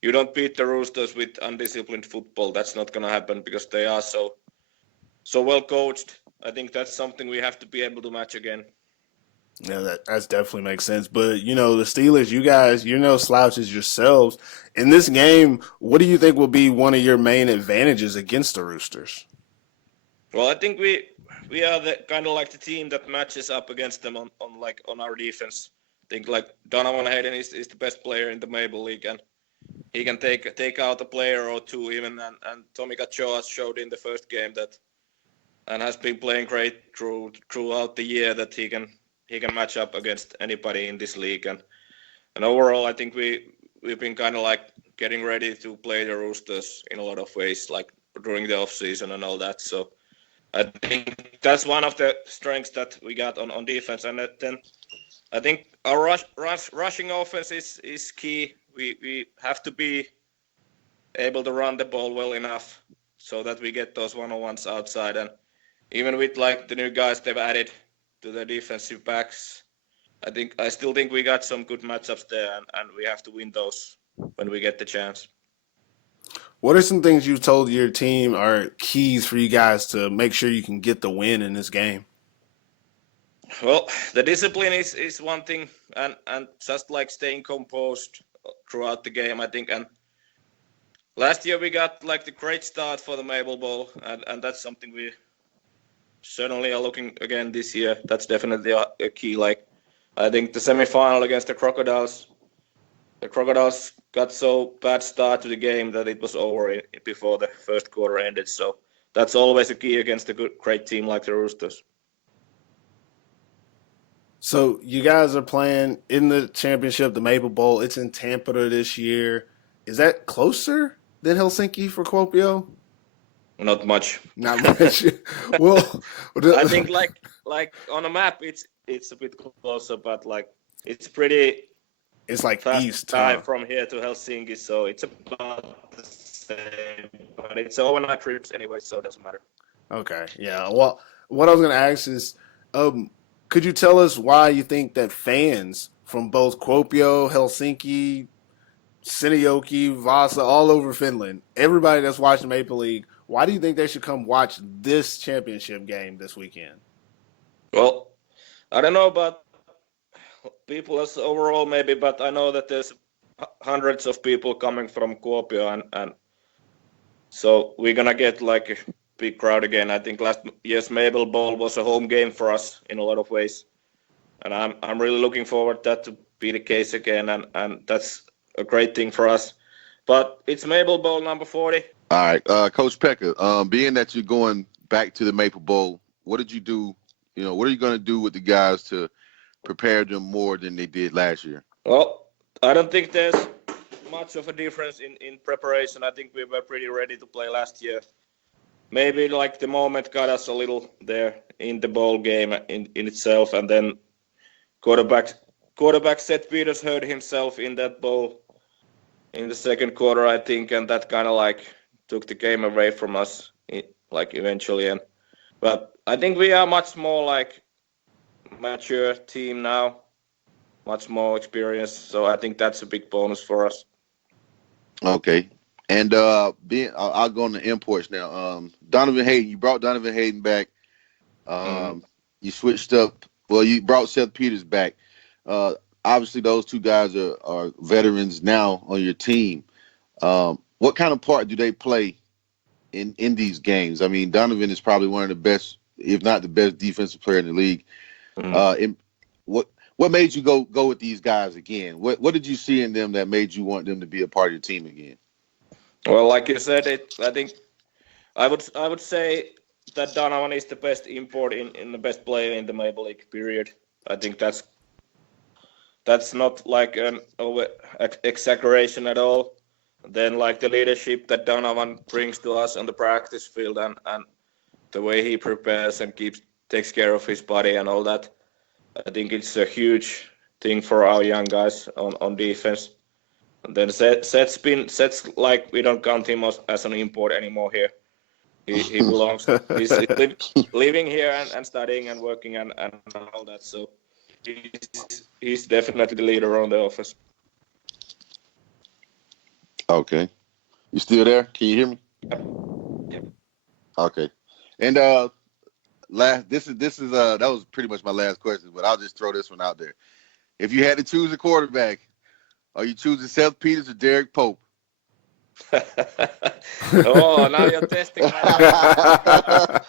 you don't beat the Roosters with undisciplined football. That's not going to happen because they are so well coached. I think that's something we have to be able to match again. Yeah, that definitely makes sense. But, you know, the Steelers, you guys, you're no slouches yourselves. In this game, what do you think will be one of your main advantages against the Roosters? Well, I think we are the kind of like the team that matches up against them on our defense. I think like Donovan Hayden is the best player in the Maple League, and he can take out a player or two even. And Tommy Kachoa showed in the first game that, and has been playing great throughout the year, that he can match up against anybody in this league. And overall, I think we've been kind of like getting ready to play the Roosters in a lot of ways, like during the off season and all that. So I think that's one of the strengths that we got on defense. And then I think our rushing offense is key. We have to be able to run the ball well enough so that we get those one-on-ones outside. And even with like the new guys they've added to the defensive backs, I still think we got some good matchups there, and we have to win those when we get the chance. What are some things you've told your team are keys for you guys to make sure you can get the win in this game? Well, the discipline is one thing, and just like staying composed throughout the game, I think. And last year we got like the great start for the Maple Bowl, and that's something we certainly are looking again this year. That's definitely a key. Like I think the semifinal against the Crocodiles got so bad start to the game that it was over before the first quarter ended. So that's always a key against a great team like the Roosters. So you guys are playing in the championship, the Maple Bowl. It's in Tampa this year. Is that closer than Helsinki for Kuopio? Not much. Not much. Well, I think like on a map it's a bit closer, but like it's pretty. It's like fast east time from here to Helsinki, so it's about the same. But it's overnight trips anyway, so it doesn't matter. Okay, yeah. Well, what I was going to ask is, could you tell us why you think that fans from both Kuopio, Helsinki, Seinäjoki, Vasa, all over Finland, everybody that's watching Maple League, Why do you think they should come watch this championship game this weekend? Well, I don't know about people as overall maybe, but I know that there's hundreds of people coming from Kuopio, and so we're gonna get like a big crowd again. I think last year's Maple Bowl was a home game for us in a lot of ways, and I'm really looking forward that to be the case again, and that's a great thing for us. But it's Maple Bowl number 40. All right, Coach Pekka, being that you're going back to the Maple Bowl, what did you do? What are you going to do with the guys to prepare them more than they did last year? Well, I don't think there's much of a difference in preparation. I think we were pretty ready to play last year. Maybe like the moment got us a little there in the bowl game in itself, and then quarterback Seth Peters hurt himself in that bowl in the second quarter, I think, and that kind of like took the game away from us, like eventually. But I think we are much more like mature team now, much more experienced. So I think that's a big bonus for us. Okay, and I'll go on the imports now. Donovan Hayden, you brought Donovan Hayden back. You switched up. Well, you brought Seth Peters back. Obviously, those two guys are veterans now on your team. What kind of part do they play in these games? I mean, Donovan is probably one of the best, if not the best, defensive player in the league. What made you go with these guys again? What did you see in them that made you want them to be a part of your team again? Well, like you said, I think I would say that Donovan is the best import in the best player in the Maple League. Period. I think that's not like an exaggeration at all. Then like the leadership that Donovan brings to us on the practice field and the way he prepares and takes care of his body and all that, I think it's a huge thing for our young guys on defense. And then Seth's like we don't count him as an import anymore here. He belongs. He's living here and studying and working and all that. So he's definitely the leader on the office. Okay. You still there? Can you hear me? Yep. Okay. And this is that was pretty much my last question, but I'll just throw this one out there. If you had to choose a quarterback, are you choosing Seth Peters or Derek Pope? Oh, now you're testing my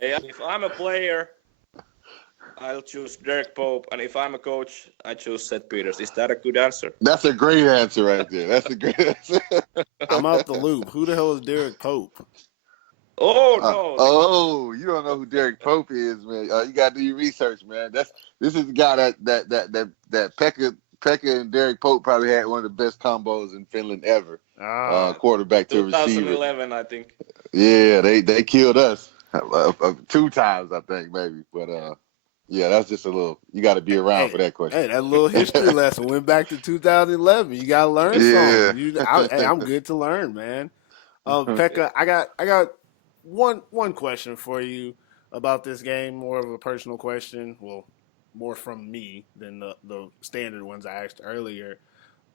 If I'm a player, I'll choose Derek Pope, and if I'm a coach, I choose Seth Peters. Is that a good answer? That's a great answer right there. That's a great answer. I'm out the loop. Who the hell is Derek Pope? Oh no! You don't know who Derek Pope is, man. You gotta do your research, man. This is the guy that Pekka and Derek Pope probably had one of the best combos in Finland ever. Quarterback to receiver. 2011, I think. Yeah, they killed us 2 times, I think, maybe. But yeah, that's just a little. You got to be around for that question. Hey, that little history lesson went back to 2011. You got to learn something. I'm good to learn, man. Pekka, I got one question for you about this game. More of a personal question. Well, more from me than the standard ones I asked earlier.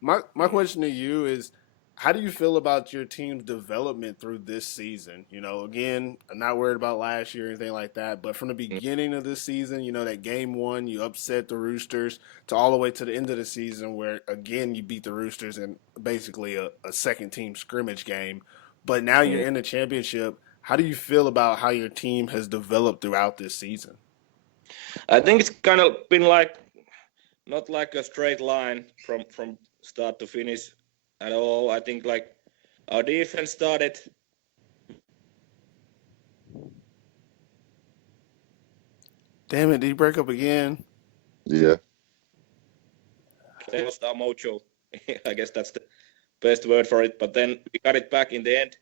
My question to you is, how do you feel about your team's development through this season? Again, I'm not worried about last year or anything like that, but from the beginning of this season, that game 1, you upset the Roosters, to all the way to the end of the season where, again, you beat the Roosters in basically a second-team scrimmage game. But now you're in the championship. How do you feel about how your team has developed throughout this season? I think it's kind of been like not like a straight line from start to finish at all. I think like our defense started. Damn it! Did he break up again? Yeah. They lost our mojo. I guess that's the best word for it. But then we got it back in the end.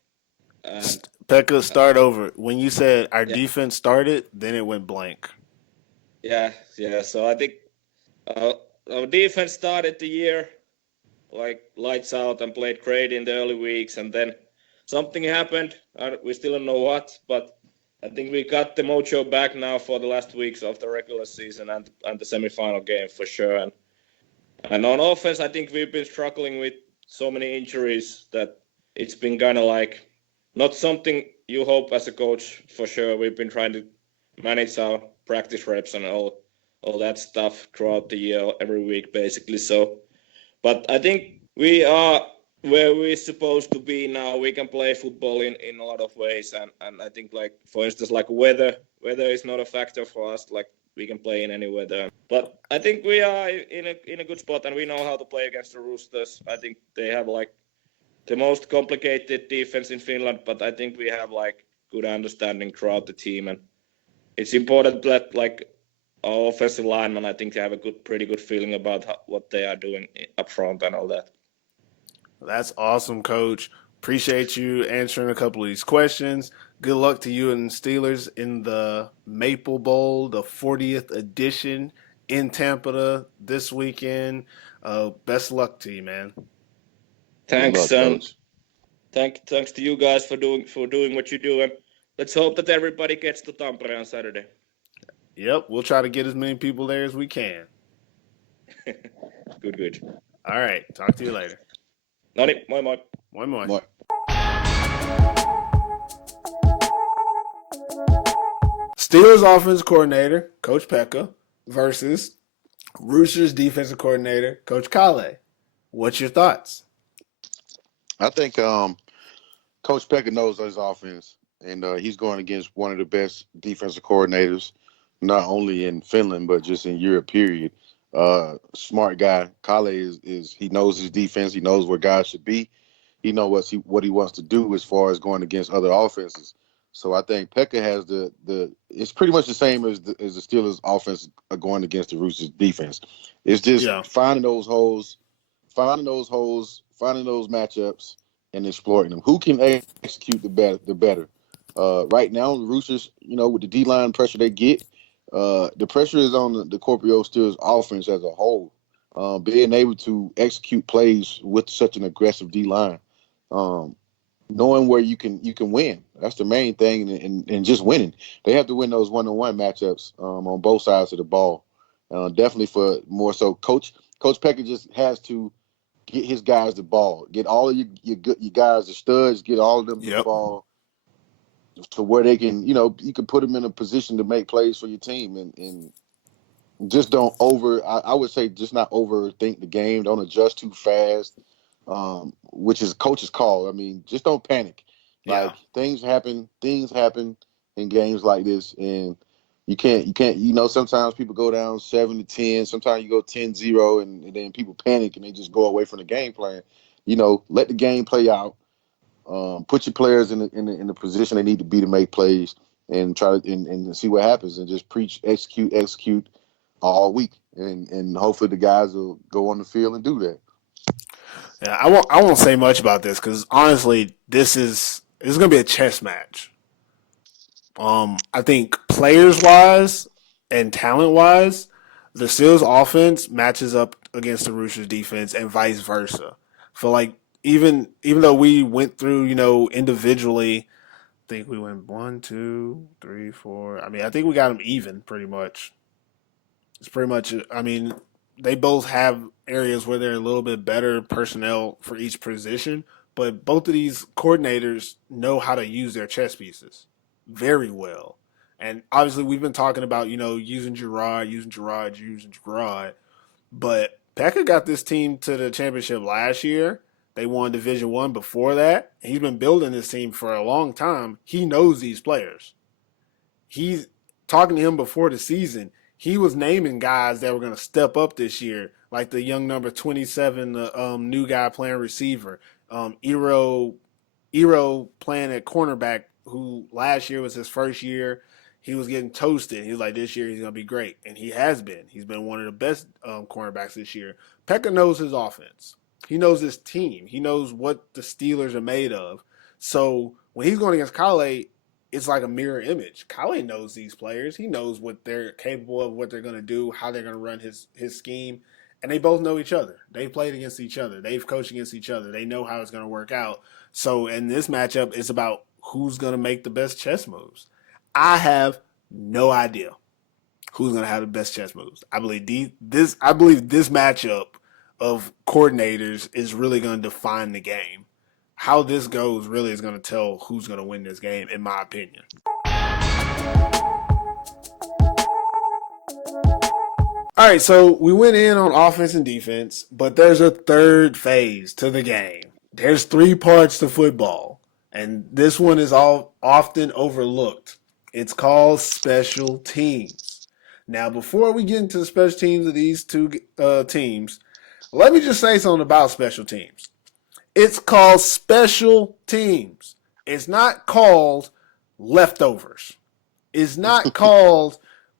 Pekka, start over. When you said our defense started, then it went blank. Yeah. So I think our defense started the year like lights out and played great in the early weeks, and then something happened. We still don't know what, but I think we got the mojo back now for the last weeks of the regular season and the semifinal game for sure. And on offense, I think we've been struggling with so many injuries that it's been kind of like not something you hope as a coach for sure. We've been trying to manage our practice reps and all that stuff throughout the year, every week basically. So, but I think we are where we're supposed to be now. We can play football in a lot of ways, and I think like for instance like weather is not a factor for us. Like we can play in any weather. But I think we are in a good spot, and we know how to play against the Roosters. I think they have like the most complicated defense in Finland, but I think we have like good understanding throughout the team, and it's important that like our offensive linemen, I think they have a pretty good feeling about what they are doing up front and all that. That's awesome, Coach. Appreciate you answering a couple of these questions. Good luck to you and Steelers in the Maple Bowl, the 40th edition in Tampa this weekend. Best luck to you, man. Thanks, Good luck, and thanks to you guys for doing what you do, and let's hope that everybody gets to Tampere on Saturday. Yep, we'll try to get as many people there as we can. Good. All right, talk to you later. No niin, moi moi. Moi moi. Moi. Steelers offense coordinator, Coach Pekka, versus Roosters defensive coordinator, Coach Kale. What's your thoughts? I think Coach Pekka knows his offense, and he's going against one of the best defensive coordinators, not only in Finland but just in Europe. Period. Smart guy. Kale is he knows his defense. He knows where guys should be. He knows what he wants to do as far as going against other offenses. So I think Pekka has the it's pretty much the same as the Steelers offense going against the Roosters defense. It's just finding those holes, finding those matchups, and exploiting them. Who can execute the better? Right now, the Roosters, with the D-line pressure they get, the pressure is on the Kuopio Steelers offense as a whole. Being able to execute plays with such an aggressive D-line, knowing where you can win. That's the main thing, and just winning. They have to win those one-on-one matchups on both sides of the ball. Definitely for more so, Coach Pekka just has to get his guys the ball. Get all of your guys the studs. Get all of them the ball to where they can, you can put them in a position to make plays for your team, and just don't I would say just not overthink the game. Don't adjust too fast, which is coach's call. I mean, just don't panic. Like things happen in games like this, and you can't, sometimes people go down 7-10, sometimes you go 10-0 and then people panic and they just go away from the game plan. Let the game play out. Put your players in the position they need to be to make plays, and try to and see what happens, and just preach, execute all week, and hopefully the guys will go on the field and do that. Yeah, I won't say much about this because honestly, this is going to be a chess match. I think players wise and talent wise, the Steelers offense matches up against the Roosters defense, and vice versa. For like even though we went through, individually, I think we went 1, 2, 3, 4. I mean, I think we got them even pretty much. It's pretty much. I mean, they both have areas where they're a little bit better personnel for each position, but both of these coordinators know how to use their chess pieces very well. And obviously, we've been talking about, using Gerard, but Pekka got this team to the championship last year. They won Division I before that. He's been building this team for a long time. He knows these players. He's talking to him before the season. He was naming guys that were going to step up this year, like the young number 27, the new guy playing receiver, Ero playing at cornerback, who last year was his first year. He was getting toasted. He was like, this year he's going to be great, and he has been. He's been one of the best cornerbacks this year. Pekka knows his offense. He knows his team. He knows what the Steelers are made of. So when he's going against Kale, it's like a mirror image. Kale knows these players. He knows what they're capable of, what they're going to do, how they're going to run his scheme. And they both know each other. They've played against each other. They've coached against each other. They know how it's going to work out. So in this matchup, it's about who's going to make the best chess moves. I have no idea who's going to have the best chess moves. I believe this matchup of coordinators is really going to define the game. How this goes really is going to tell who's going to win this game, in my opinion. All right, so we went in on offense and defense, but there's a third phase to the game. There's 3 parts to football, and this one is all often overlooked. It's called special teams. Now, before we get into the special teams of these two teams, let me just say something about special teams. It's called special teams. It's not called leftovers. It's not called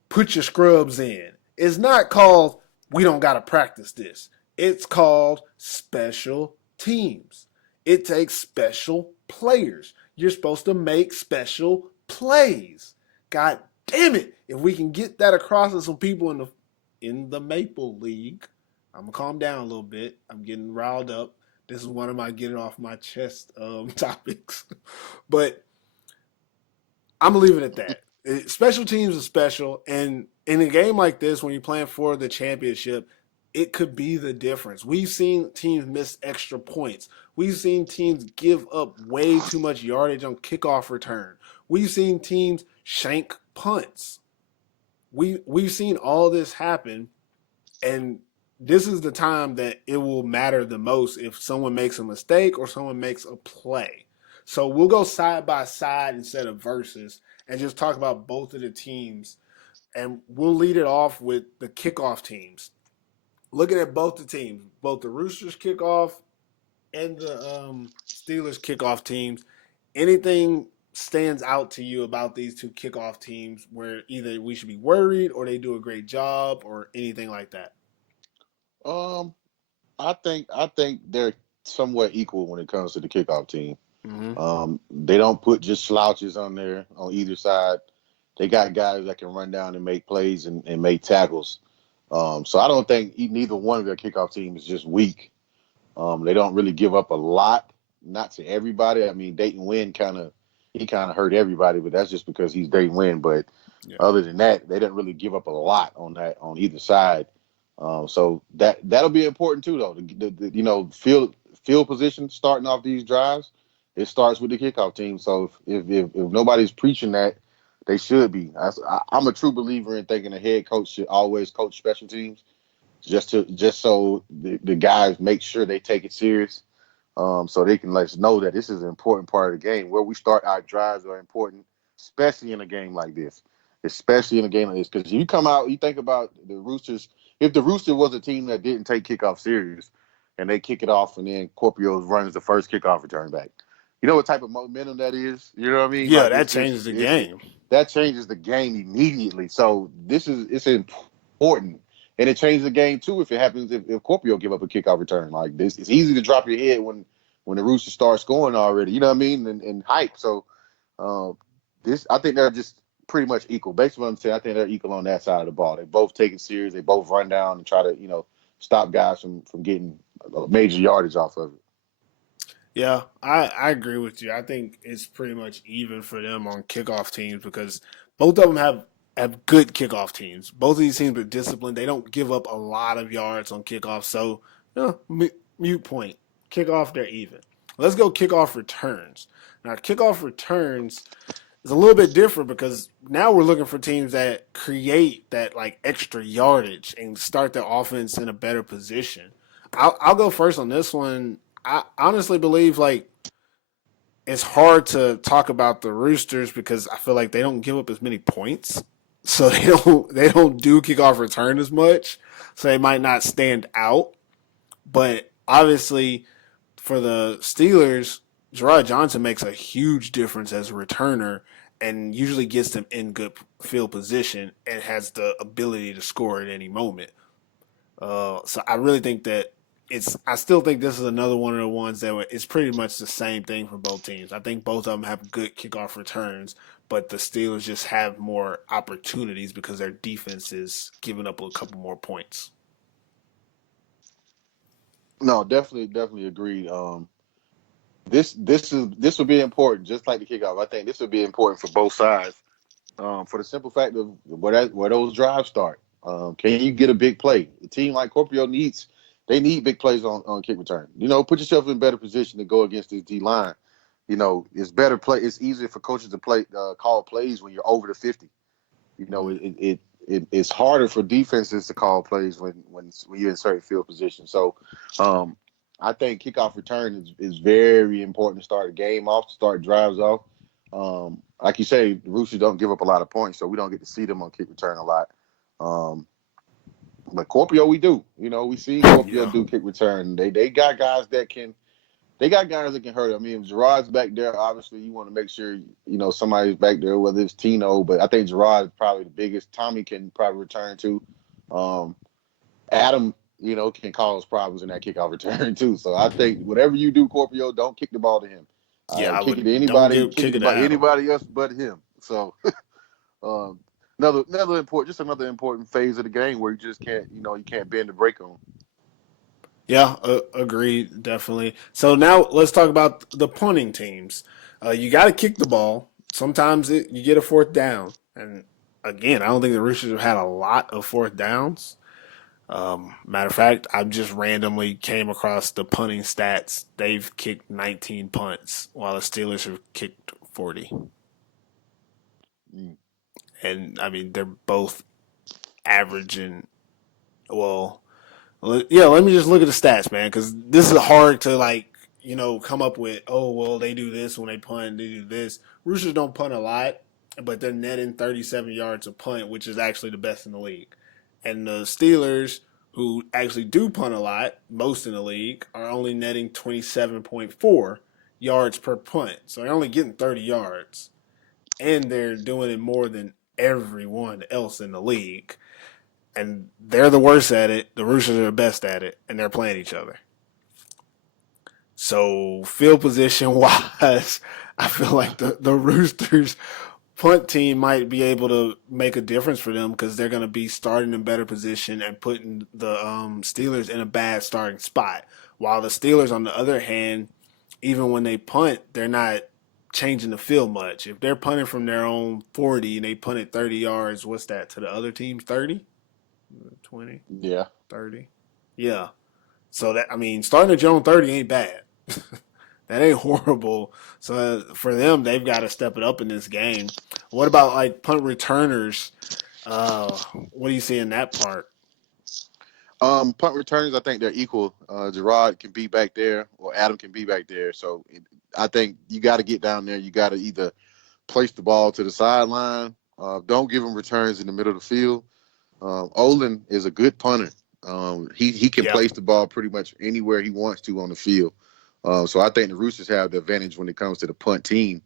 put your scrubs in. It's not called we don't got to practice this. It's called special teams. It takes special players. You're supposed to make special plays. God damn it. If we can get that across to some people in the Maple League, I'm going to calm down a little bit. I'm getting riled up. This is one of my get it off my chest topics. But I'm going to leave it at that. Special teams is special, and in a game like this, when you're playing for the championship, it could be the difference. We've seen teams miss extra points. We've seen teams give up way too much yardage on kickoff return. We've seen teams shank punts. We've seen all this happen, and this is the time that it will matter the most if someone makes a mistake or someone makes a play. So we'll go side by side instead of versus and just talk about both of the teams. And we'll lead it off with the kickoff teams. Looking at both the teams, both the Roosters kickoff and the Steelers kickoff teams, anything stands out to you about these two kickoff teams where either we should be worried or they do a great job or anything like that? I think they're somewhat equal when it comes to the kickoff team. Mm-hmm. They don't put just slouches on there on either side. They got guys that can run down and make plays and make tackles. So I don't think neither one of their kickoff teams is just weak. They don't really give up a lot, not to everybody. I mean, Dayton Wynn kind of hurt everybody, but that's just because he's Dayton Wynn. But other than that, they didn't really give up a lot on either side. So that'll be important too, though. The field position starting off these drives, it starts with the kickoff team. So if nobody's preaching that, they should be. I'm a true believer in thinking a head coach should always coach special teams, just so the guys make sure they take it serious, so they can let us know that this is an important part of the game. Where we start our drives are important, especially in a game like this. Because you come out, you think about the Roosters. If the Roosters was a team that didn't take kickoff serious, and they kick it off, and then Kuopio runs the first kickoff return back, you know what type of momentum that is? You know what I mean? Yeah, that changes the game. That changes the game immediately. So it's important. And it changes the game too if it happens if Kuopio give up a kickoff return. Like this, it's easy to drop your head when the Roosters start scoring already. You know what I mean? And hype. So I think they're just pretty much equal. Based on what I'm saying, I think they're equal on that side of the ball. They both take it serious. They both run down and try to, stop guys from getting major yardage off of it. Yeah, I agree with you. I think it's pretty much even for them on kickoff teams because both of them have good kickoff teams. Both of these teams are disciplined. They don't give up a lot of yards on kickoff. So, mute point. Kickoff, they're even. Let's go kickoff returns. Now, kickoff returns is a little bit different because now we're looking for teams that create that like extra yardage and start their offense in a better position. I'll go first on this one. I honestly believe like it's hard to talk about the Roosters because I feel like they don't give up as many points, so they don't do kickoff return as much, so they might not stand out. But obviously, for the Steelers, Gerard Johnson makes a huge difference as a returner and usually gets them in good field position and has the ability to score at any moment. So I really think that I still think this is another one of the ones that it's pretty much the same thing for both teams. I think both of them have good kickoff returns, but the Steelers just have more opportunities because their defense is giving up a couple more points. No, definitely agreed. This will be important, just like the kickoff. I think this will be important for both sides. For the simple fact of where those drives start. Can you get a big play? A team like Kuopio needs They need big plays on kick return. Put yourself in a better position to go against this D line. It's better play. It's easier for coaches to call plays when you're over the 50. It's harder for defenses to call plays when you're in certain field positions. So, I think kickoff return is very important to start a game off, to start drives off. Like you say, the Roosters don't give up a lot of points, so we don't get to see them on kick return a lot. But Kuopio, we do. We see Kuopio do kick return. They got guys that can. They got guys that can hurt. I mean, if Gerard's back there, obviously you want to make sure somebody's back there, whether it's Tino. But I think Gerard is probably the biggest. Tommy can probably return too. Adam, can cause problems in that kickoff return too. So I think whatever you do, Kuopio, don't kick the ball to him. Kick it to anybody. Kick it to anybody else but him. So another important phase of the game where you just can't you can't bend the break on. Yeah, agreed, definitely. So now let's talk about the punting teams. You got to kick the ball. Sometimes you get a fourth down. And again, I don't think the Roosters have had a lot of fourth downs. Matter of fact, I just randomly came across the punting stats. They've kicked 19 punts, while the Steelers have kicked 40. And, I mean, they're both averaging, let me just look at the stats, man, because this is hard to, come up with, they do this when they punt, they do this. Roosters don't punt a lot, but they're netting 37 yards a punt, which is actually the best in the league. And the Steelers, who actually do punt a lot, most in the league, are only netting 27.4 yards per punt. So they're only getting 30 yards. And they're doing it more than everyone else in the league. And they're the worst at it. The Roosters are the best at it. And they're playing each other. So field position wise, I feel like the Roosters punt team might be able to make a difference for them because they're going to be starting in better position and putting the Steelers in a bad starting spot. While the Steelers, on the other hand, even when they punt, they're not changing the field much. If they're punting from their own 40 and they punt it 30 yards, what's that to the other team's 30? 20? Yeah. 30? Yeah. So starting at your own 30 ain't bad. That ain't horrible. So for them, they've got to step it up in this game. What about punt returners? What do you see in that part? Punt returners, I think they're equal. Gerard can be back there, or Adam can be back there. So I think you got to get down there. You got to either place the ball to the sideline. Don't give them returns in the middle of the field. Olin is a good punter. He can place the ball pretty much anywhere he wants to on the field. So I think the Roosters have the advantage when it comes to the punt team.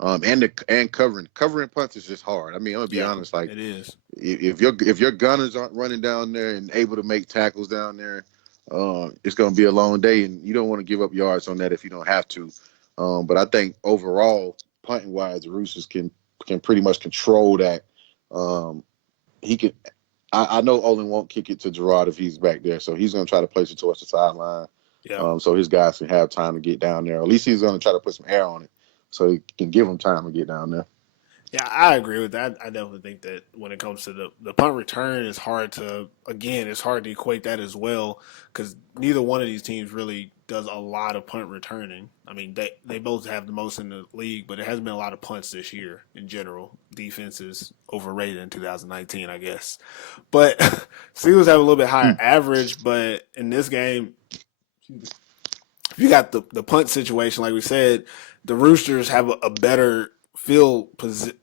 And covering punts is just hard. I mean, I'm gonna be honest. It is. If your gunners aren't running down there and able to make tackles down there, it's gonna be a long day, and you don't want to give up yards on that if you don't have to. But I think overall, punting wise, the Roosters can pretty much control that. He can. I know Olin won't kick it to Gerard if he's back there, so he's gonna try to place it towards the sideline. Yeah. So his guys can have time to get down there. At least he's going to try to put some air on it so he can give them time to get down there. Yeah, I agree with that. I definitely think that when it comes to the punt return, it's hard to equate that as well because neither one of these teams really does a lot of punt returning. I mean, they both have the most in the league, but it hasn't been a lot of punts this year in general. Defense is overrated in 2019, I guess. But Steelers have a little bit higher average, but in this game, if you got the punt situation, like we said, the Roosters have a better field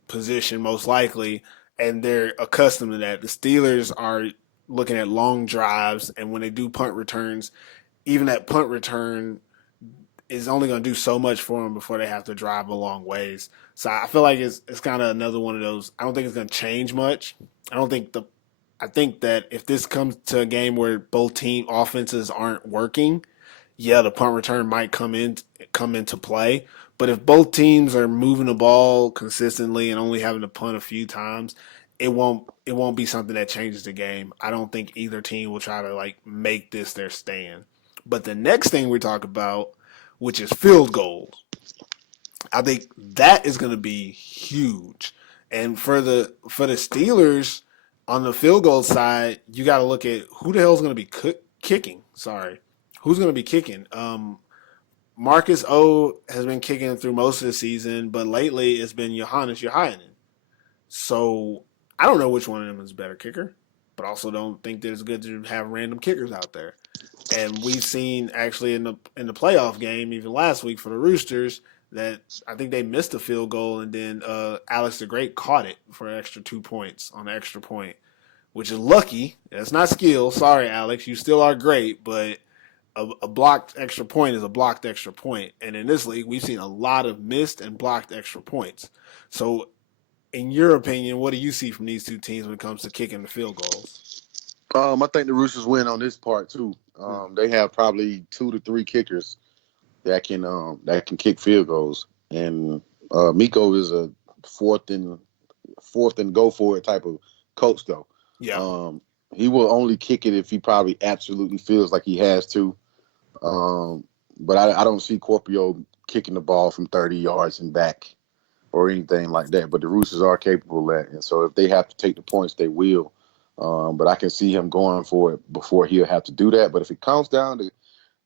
position most likely, and they're accustomed to that. The Steelers are looking at long drives, and when they do punt returns, even that punt return is only going to do so much for them before they have to drive a long ways. So I feel like it's kind of another one of those. I don't think it's going to change much. I think that if this comes to a game where both team offenses aren't working, the punt return might come into play. But if both teams are moving the ball consistently and only having to punt a few times, it won't be something that changes the game. I don't think either team will try to make this their stand. But the next thing we talk about, which is field goals, I think that is going to be huge. And for the Steelers on the field goal side, you got to look at who the hell is going to be kicking. Sorry. Who's going to be kicking? Marcus O has been kicking through most of the season, but lately it's been Johannes Johainen. So I don't know which one of them is a better kicker, but also don't think that it's good to have random kickers out there. And we've seen actually in the playoff game, even last week for the Roosters, that I think they missed a field goal, and then Alex the Great caught it for an extra 2 points on an extra point, which is lucky. That's not skill. Sorry, Alex. You still are great, but a blocked extra point is a blocked extra point. And in this league, we've seen a lot of missed and blocked extra points. So in your opinion, what do you see from these two teams when it comes to kicking the field goals? I think the Roosters win on this part too. They have probably 2 to 3 kickers that can kick field goals, and Mikko is a fourth and go for it type of coach though. Yeah. He will only kick it if he probably absolutely feels like he has to. But I don't see Kuopio kicking the ball from 30 yards and back or anything like that. But the Roosters are capable of that. And so if they have to take the points, they will. But I can see him going for it before he'll have to do that. But if it comes down to,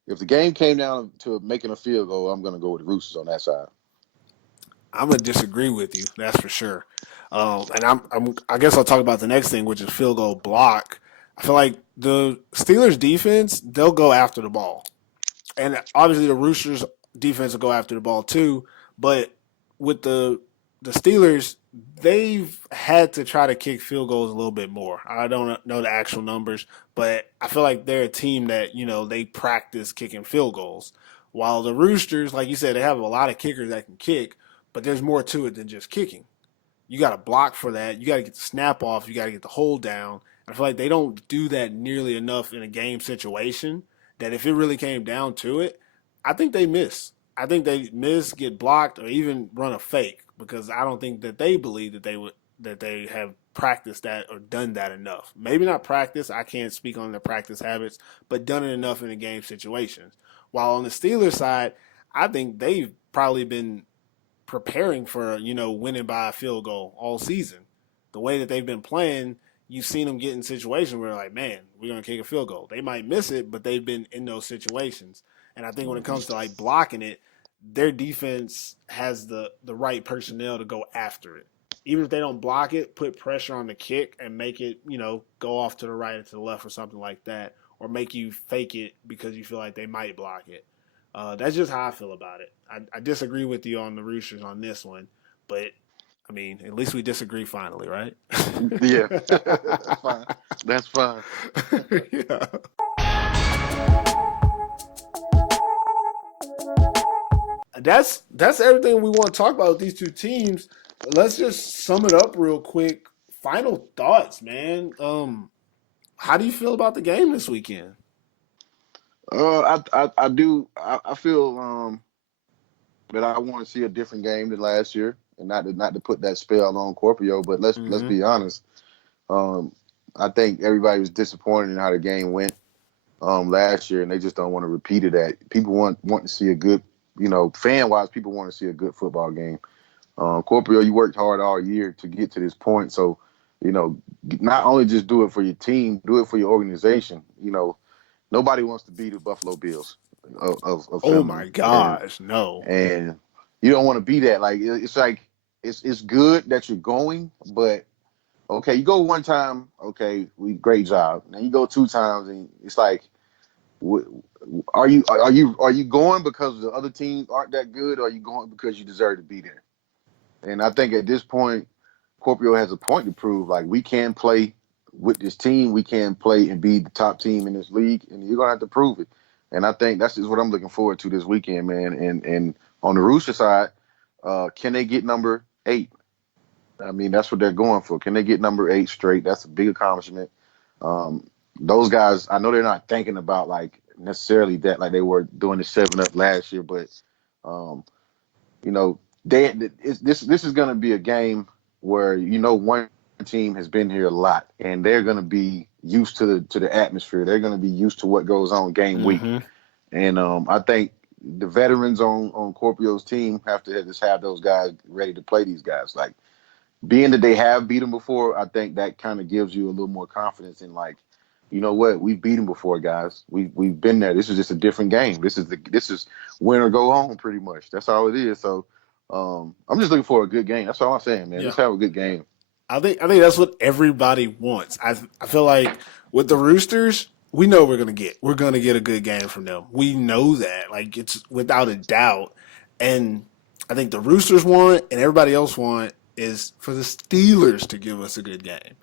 if the game came down to making a field goal, I'm going to go with the Roosters on that side. I'm gonna disagree with you. That's for sure. And I guess I'll talk about the next thing, which is field goal block. I feel like the Steelers defense, they'll go after the ball, and obviously the Roosters defense will go after the ball too. But with the Steelers, they've had to try to kick field goals a little bit more. I don't know the actual numbers, but I feel like they're a team that they practice kicking field goals. While the Roosters, like you said, they have a lot of kickers that can kick, but there's more to it than just kicking. You got to block for that. You got to get the snap off. You got to get the hold down. I feel like they don't do that nearly enough in a game situation. That if it really came down to it, I think they miss. I think they miss, get blocked, or even run a fake because I don't think that they believe that they have practiced that or done that enough. Maybe not practice. I can't speak on their practice habits, but done it enough in a game situations. While on the Steelers side, I think they've probably been preparing for winning by a field goal all season. The way that they've been playing, you've seen them get in situations where like, man, we're gonna kick a field goal. They might miss it, but they've been in those situations. And I think when it comes to like blocking it, their defense has the right personnel to go after it. Even if they don't block it, put pressure on the kick and make it, go off to the right or to the left or something like that, or make you fake it because you feel like they might block it. That's just how I feel about it. I disagree with you on the Roosters on this one, but I mean, at least we disagree finally, right? Yeah, that's fine. That's fine. Yeah. That's everything we want to talk about with these two teams. Let's just sum it up real quick. Final thoughts, man. How do you feel about the game this weekend? I do. I feel that I want to see a different game than last year, and not to put that spell on Kuopio, but let's be honest. I think everybody was disappointed in how the game went last year, and they just don't want to repeat it. That people want to see a good, fan wise, people want to see a good football game. Kuopio, you worked hard all year to get to this point, so not only just do it for your team, do it for your organization. Nobody wants to beat the Buffalo Bills of Oh my gosh, no! And you don't want to be that. Like it's good that you're going, but okay, you go one time, okay, great job. Then you go 2 times, and it's like, are you going because the other teams aren't that good, or are you going because you deserve to be there? And I think at this point, Kuopio has a point to prove. Like, we can play with this team, we can play and be the top team in this league, and you're gonna have to prove it. And I think that's just what I'm looking forward to this weekend, man. And on the Rooster side, can they get number 8? I mean, that's what they're going for. Can they get number 8 straight? That's a big accomplishment. Those guys, I know they're not thinking about like necessarily that like they were doing the 7-up last year, but this is going to be a game where one team has been here a lot, and they're going to be used to the atmosphere. They're going to be used to what goes on game week, and I think the veterans on Kuopio's team have to just have those guys ready to play these guys. Like, being that they have beat them before, I think that kind of gives you a little more confidence in like you know what? We've beaten before, guys. We've been there. This is just a different game. This is win or go home, pretty much. That's all it is. So, I'm just looking for a good game. That's all I'm saying, man. Yeah. Let's have a good game. I think that's what everybody wants. I feel like with the Roosters, we know we're gonna get a good game from them. We know that, like it's without a doubt. And I think the Roosters want and everybody else want is for the Steelers to give us a good game.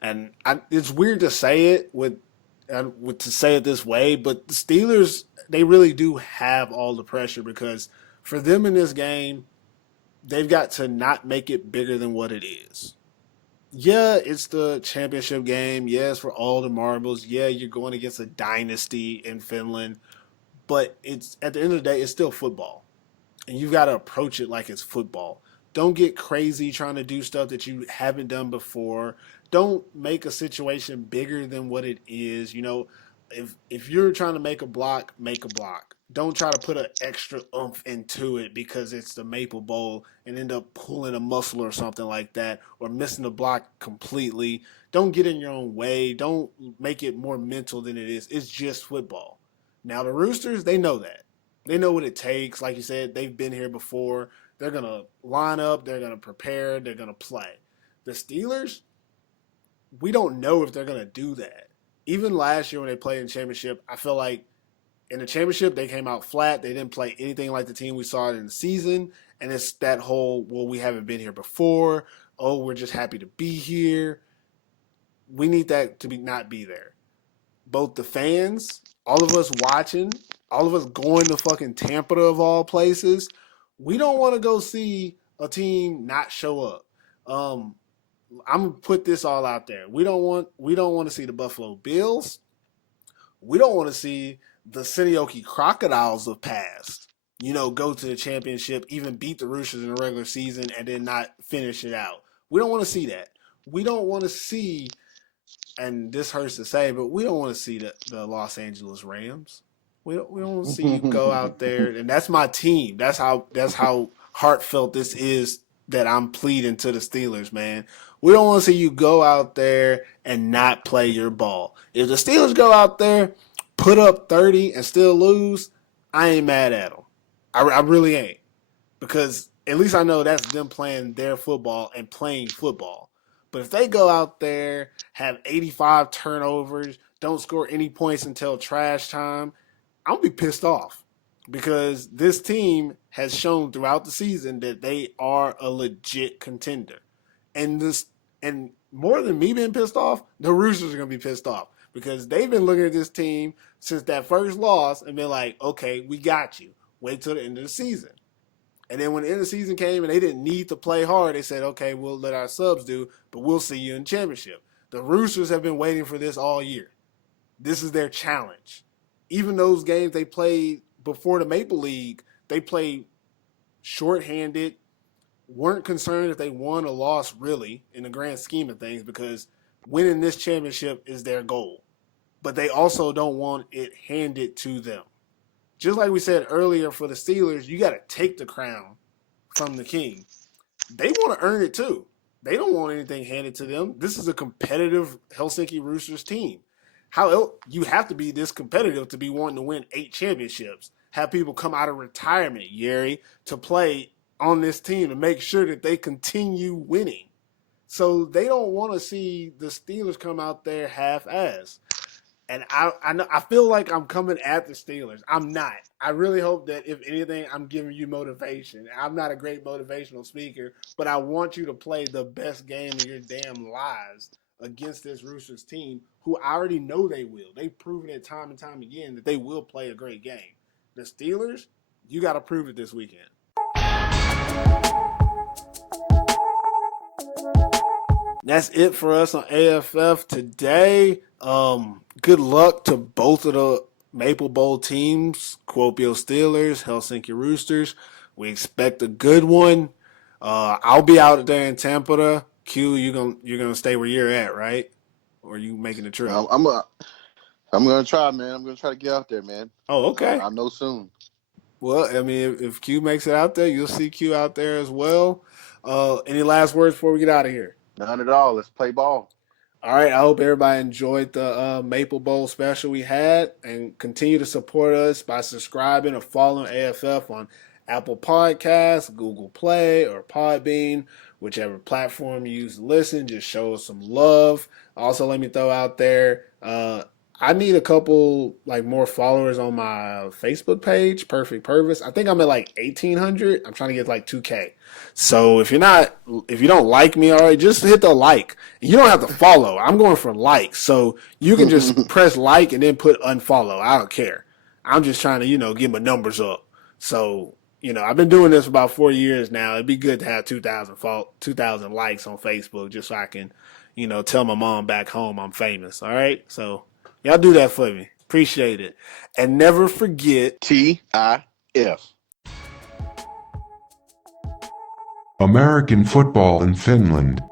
And it's weird to say it to say it this way, but the Steelers, they really do have all the pressure because for them in this game, they've got to not make it bigger than what it is. Yeah, it's the championship game. Yeah, it's for all the marbles. Yeah, you're going against a dynasty in Finland, but it's at the end of the day, it's still football, and you've got to approach it like it's football. Don't get crazy trying to do stuff that you haven't done before. Don't make a situation bigger than what it is. You know, if you're trying to make a block, make a block. Don't try to put an extra oomph into it because it's the Maple Bowl and end up pulling a muscle or something like that or missing the block completely. Don't get in your own way. Don't make it more mental than it is. It's just football. Now the Roosters, they know that. They know what it takes. Like you said, they've been here before. They're going to line up. They're going to prepare. They're going to play. The Steelers, we don't know if they're going to do that. Even last year when they played in championship, I feel like in the championship they came out flat. They didn't play anything like the team we saw in the season. And it's that whole, well, we haven't been here before. Oh, we're just happy to be here. We need that to not be there. Both the fans, all of us watching, all of us going to fucking Tampa of all places, we don't want to go see a team not show up. I'm gonna put this all out there. We don't want to see the Buffalo Bills. We don't want to see the Sineoki Crocodiles of past. You know, go to the championship, even beat the Roosters in the regular season, and then not finish it out. We don't want to see that. We don't want to see, and this hurts to say, but we don't want to see the Los Angeles Rams. We don't want to see you go out there, and that's my team. That's how heartfelt this is that I'm pleading to the Steelers, man. We don't want to see you go out there and not play your ball. If the Steelers go out there, put up 30 and still lose, I ain't mad at them. I really ain't. Because at least I know that's them playing their football and playing football. But if they go out there, have 85 turnovers, don't score any points until trash time, I'll be pissed off. Because this team has shown throughout the season that they are a legit contender. And more than me being pissed off, the Roosters are going to be pissed off. Because they've been looking at this team since that first loss and been like, okay, we got you. Wait till the end of the season. And then when the end of the season came and they didn't need to play hard, they said, okay, we'll let our subs do, but we'll see you in championship. The Roosters have been waiting for this all year. This is their challenge. Even those games they played before the Maple League, they played shorthanded, weren't concerned if they won or lost really in the grand scheme of things because winning this championship is their goal. But they also don't want it handed to them. Just like we said earlier for the Steelers, you got to take the crown from the king. They want to earn it too. They don't want anything handed to them. This is a competitive Helsinki Roosters team. You have to be this competitive to be wanting to win 8 championships. Have people come out of retirement, Yeri, to play on this team to make sure that they continue winning. So they don't want to see the Steelers come out there half-assed. And I feel like I'm coming at the Steelers. I'm not. I really hope that if anything, I'm giving you motivation. I'm not a great motivational speaker, but I want you to play the best game of your damn lives against this Roosters team, who I already know they will. They've proven it time and time again that they will play a great game. The Steelers, you got to prove it this weekend. That's it for us on AFF today. Good luck to both of the Maple Bowl teams, Kuopio Steelers, Helsinki Roosters. We expect a good one. I'll be out there in Tampa. Q, you're gonna stay where you're at, right? Or are you making the trip? I'm gonna try, man. I'm gonna try to get out there, man. Oh, okay. I know soon. Well, I mean, if Q makes it out there, you'll see Q out there as well. Any last words before we get out of here? None at all. Let's play ball. All right, I hope everybody enjoyed the Maple Bowl special we had, and continue to support us by subscribing or following AFF on Apple Podcasts, Google Play, or Podbean, whichever platform you use to listen. Just show us some love. Also, let me throw out there, I need a couple more followers on my Facebook page, Perfect Purpose. I think I'm at 1,800. I'm trying to get 2K. So if you don't like me already, just hit the like. You don't have to follow. I'm going for likes. So you can just press like and then put unfollow. I don't care. I'm just trying to, get my numbers up. So, I've been doing this for about 4 years now. It'd be good to have 2,000 likes on Facebook just so I can, tell my mom back home I'm famous. All right. So y'all do that for me. Appreciate it. And never forget TIF. American football in Finland.